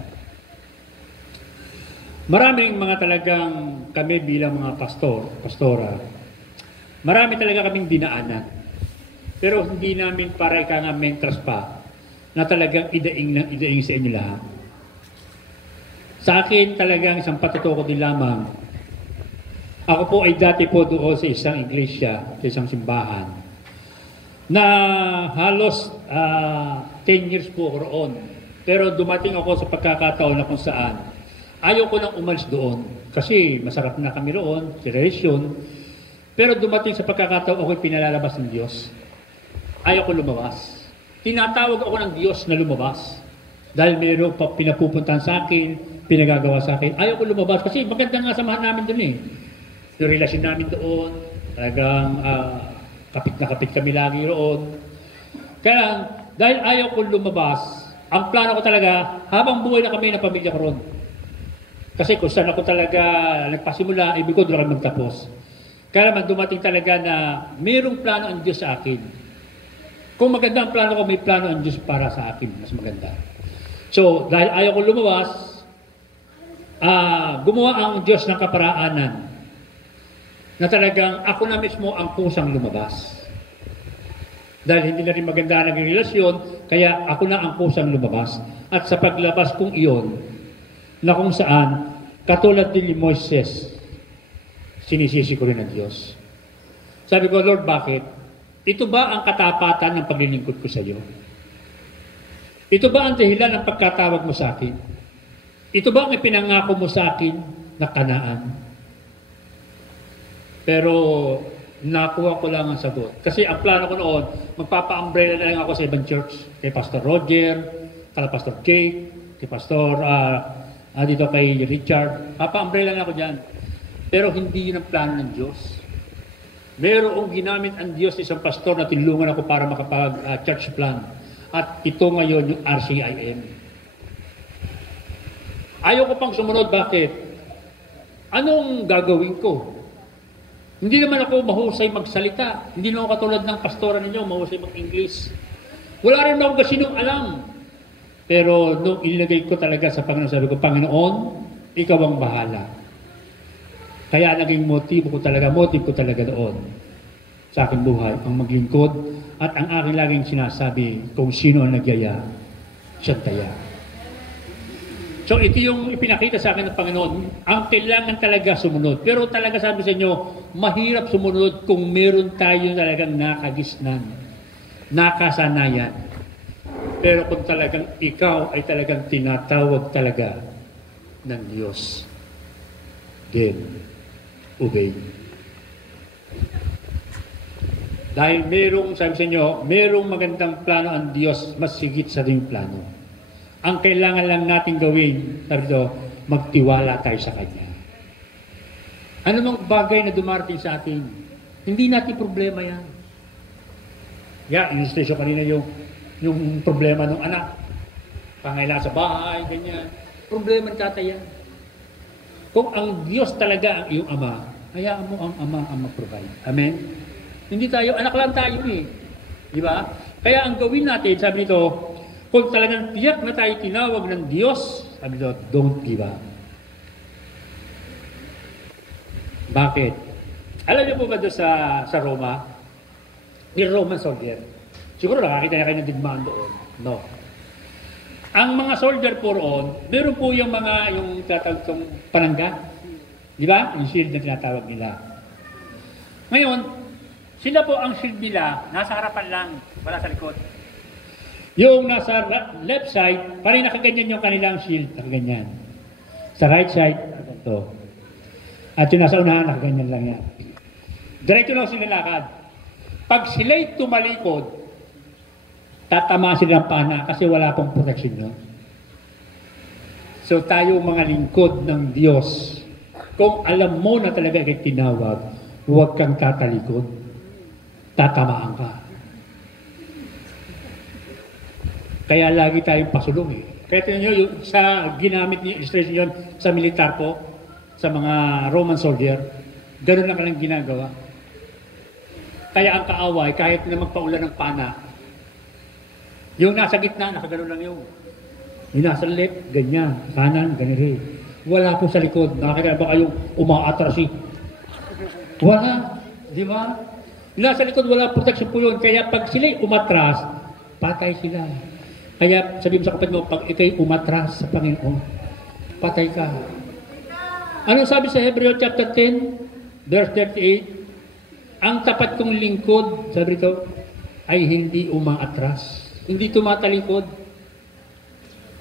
Maraming mga talagang kami bilang mga pastora, marami talaga kaming dinaanan. Pero hindi namin para ika nga mentras pa na talagang idaing sa inyo lahat. Sa akin talagang isang patutuko din lamang. Ako po ay dati po doon sa isang iglesia, sa isang simbahan, na halos 10 years po ako roon. Pero dumating ako sa pagkakataon na kung saan ayaw ko nang umalis doon. Kasi masarap na kami roon, sa relasyon. Pero dumating sa pagkakataon ako'y pinalalabas ng Diyos. Ayaw ko lumabas. Tinatawag ako ng Diyos na lumabas. Dahil mayroon pa pinapupuntahan sa akin, pinagagawa sa akin. Ayaw ko lumabas kasi maganda nga samahan namin doon eh. Yung relasyon namin doon, talagang kapit na kapit kami lagi roon. Kaya dahil ayaw ko lumabas, ang plano ko talaga, habang buhay na kami ng pamilya ko roon. Kasi kung saan ako talaga nagpasimula, ibig ko doon magtapos. Kaya naman dumating talaga na mayroong plano ang Diyos sa akin. Kung maganda ang plano ko, may plano ang Diyos para sa akin. Mas maganda. So, dahil ayaw ko lumabas, gumawa ang Diyos ng kaparaanan na talagang ako na mismo ang kusang lumabas. Dahil hindi na rin maganda naging relasyon, kaya ako na ang kusang lumabas. At sa paglabas kong iyon, na kung saan, katulad din ni Moises, sinisisi ko rin ang Diyos. Sabi ko, Lord, bakit? Ito ba ang katapatan ng paglilingkod ko sa iyo? Ito ba ang dahilan ng pagkatawag mo sa akin? Ito ba ang ipinangako mo sa akin na Kanaan? Pero nakuha ko lang ang sagot. Kasi ang plano ko noon, magpapa-umbrella na lang ako sa ibang church. Kay Pastor Roger, kay Pastor Jake, kay Pastor dito kay Richard. Papa-umbrella na ako dyan. Pero hindi yun ang plano ng Diyos. Merong ginamit ang Diyos isang pastor na tinulungan ako para makapag-church plan. At ito ngayon yung RCIM. Ayaw ko pang sumunod. Bakit? Anong gagawin ko? Hindi naman ako mahusay magsalita. Hindi naman ako katulad ng pastora ninyo, mahusay mag-English. Wala rin ako kasi nung alam. Pero nung ilagay ko talaga sa Panginoon, sabi ko, Panginoon, ikaw ang bahala. Kaya naging motibo ko talaga doon sa aking buhay, ang maglingkod at ang aking laging sinasabi, kung sino ang nagyaya, siyang taya. So ito yung ipinakita sa akin ng Panginoon. Ang kailangan talaga sumunod. Pero talaga sabi sa inyo, mahirap sumunod kung meron tayo talagang nakagisnan, nakasanayan. Pero kung talagang ikaw ay talagang tinatawag talaga ng Diyos, then obey. Dahil merong, sabi sa inyo, merong magandang plano ang Diyos, mas higit sa ating plano. Ang kailangan lang natin gawin, sabi ito, magtiwala tayo sa Kanya. Ano mang bagay na dumarating sa atin, hindi natin problema yan. Illustration kanina yung problema ng anak. Pangailangan sa bahay, ganyan. Problema ng tatay yan. Kung ang Diyos talaga ang iyong ama, hayaan mo ang ama ang mag-provide. Amen? Hindi tayo, anak lang tayo eh. Di ba? Kaya ang gawin natin, sabi nito, kung talagang tiyak na tayo tinawag ng Diyos, sabi nito, don't give up. Bakit? Alam niyo po ba doon sa Roma? Ni Roman soldier. Siguro nakakita na kayo ng digmaan doon. No. Ang mga soldier po roon, meron po yung mga, yung tatawag panangga. Di ba? Yung shield na tinatawag nila. Ngayon, Sila po ang shield nila, nasa harapan lang, wala sa likod. Yung nasa left side, parang nakaganyan yung kanilang shield, nakaganyan. Sa right side, ito. At yung nasa unahan, nakaganyan lang yan. Diretso lang sila lakad. Pag sila'y tumalikod, tatamaan sila ng pana kasi wala pong protection nun. So tayo mga lingkod ng Diyos, kung alam mo na talaga kay tinawag, huwag kang tatalikod. Tatamaan ka. Kaya lagi tayong pasulong eh. Kaya tingnan nyo, yung, sa ginamit niyo illustration yun sa militar po, sa mga Roman soldier, gano'n lang kanilang ginagawa. Kaya ang kaaway, kahit na magpaulan ng pana, yung nasa gitna, nakagano'n lang yun. Yung nasa left, ganyan. Kanan, ganyan. Wala po sa likod. Nakakita ba kayong umaatras eh? Wala. Di ba? Yung nasa likod, wala protection po yun. Kaya pag sila'y umatras, patay sila. Kaya sabihin mo sa kapatid mo, pag ikaw'y umatras sa Panginoon, patay ka. Ano sabi sa Hebreo chapter 10, verse 38? Ang tapat kong lingkod, sabi ito, ay hindi umaatras. Hindi tumatalikod.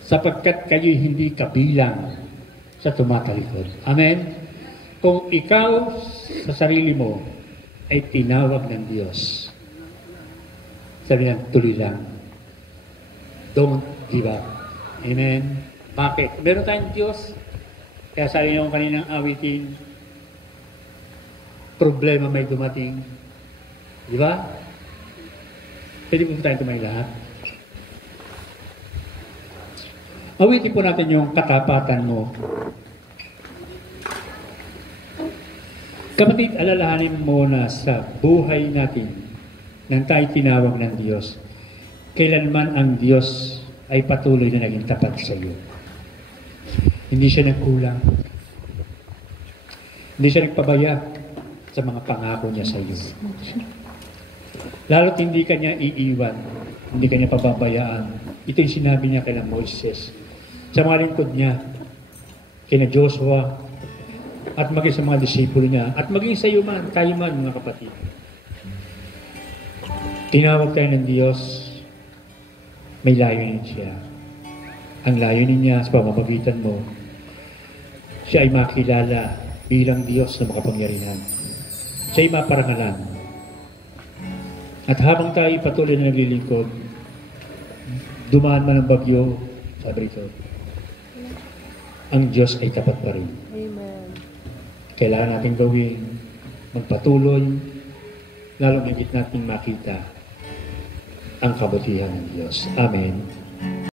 Sapagkat kayo'y hindi kabilang sa tumatalikod. Amen? Kung ikaw sa sarili mo ay tinawag ng Diyos, sabi lang, tuloy lang. Don't give up. Amen? Bakit? Meron tayong Diyos. Kaya sabi nyo kaninang awitin, problema may dumating. Di ba? Pwede po tayong tumayo lahat. Awitin po natin yung katapatan mo. Kapatid, alalahanin mo na sa buhay natin nang tayo tinawag ng Diyos, kailanman ang Diyos ay patuloy na naging tapat sa iyo. Hindi siya nagkulang. Hindi siya nagpabaya sa mga pangako niya sa iyo. Lalo't hindi ka niya iiwan, hindi ka niya pababayaan. Ito yung sinabi niya kay Moises, sa mga lingkod niya, kina Joshua, at maging sa mga disipulo niya, at maging sa iyo man, kayo man, mga kapatid. Tinawag tayo ng Diyos, may layunin siya. Ang layunin niya sa pamamagitan mo, siya ay makilala bilang Diyos na makapangyarihan. Siya ay maparangalan. At habang tayo patuloy na naglilingkod, dumaan man ang bagyo, sabi rito, ang Diyos ay tapat pa rin. Amen. Kailangan natin gawin, magpatuloy, lalo higit natin makita ang kabutihan ng Diyos. Amen.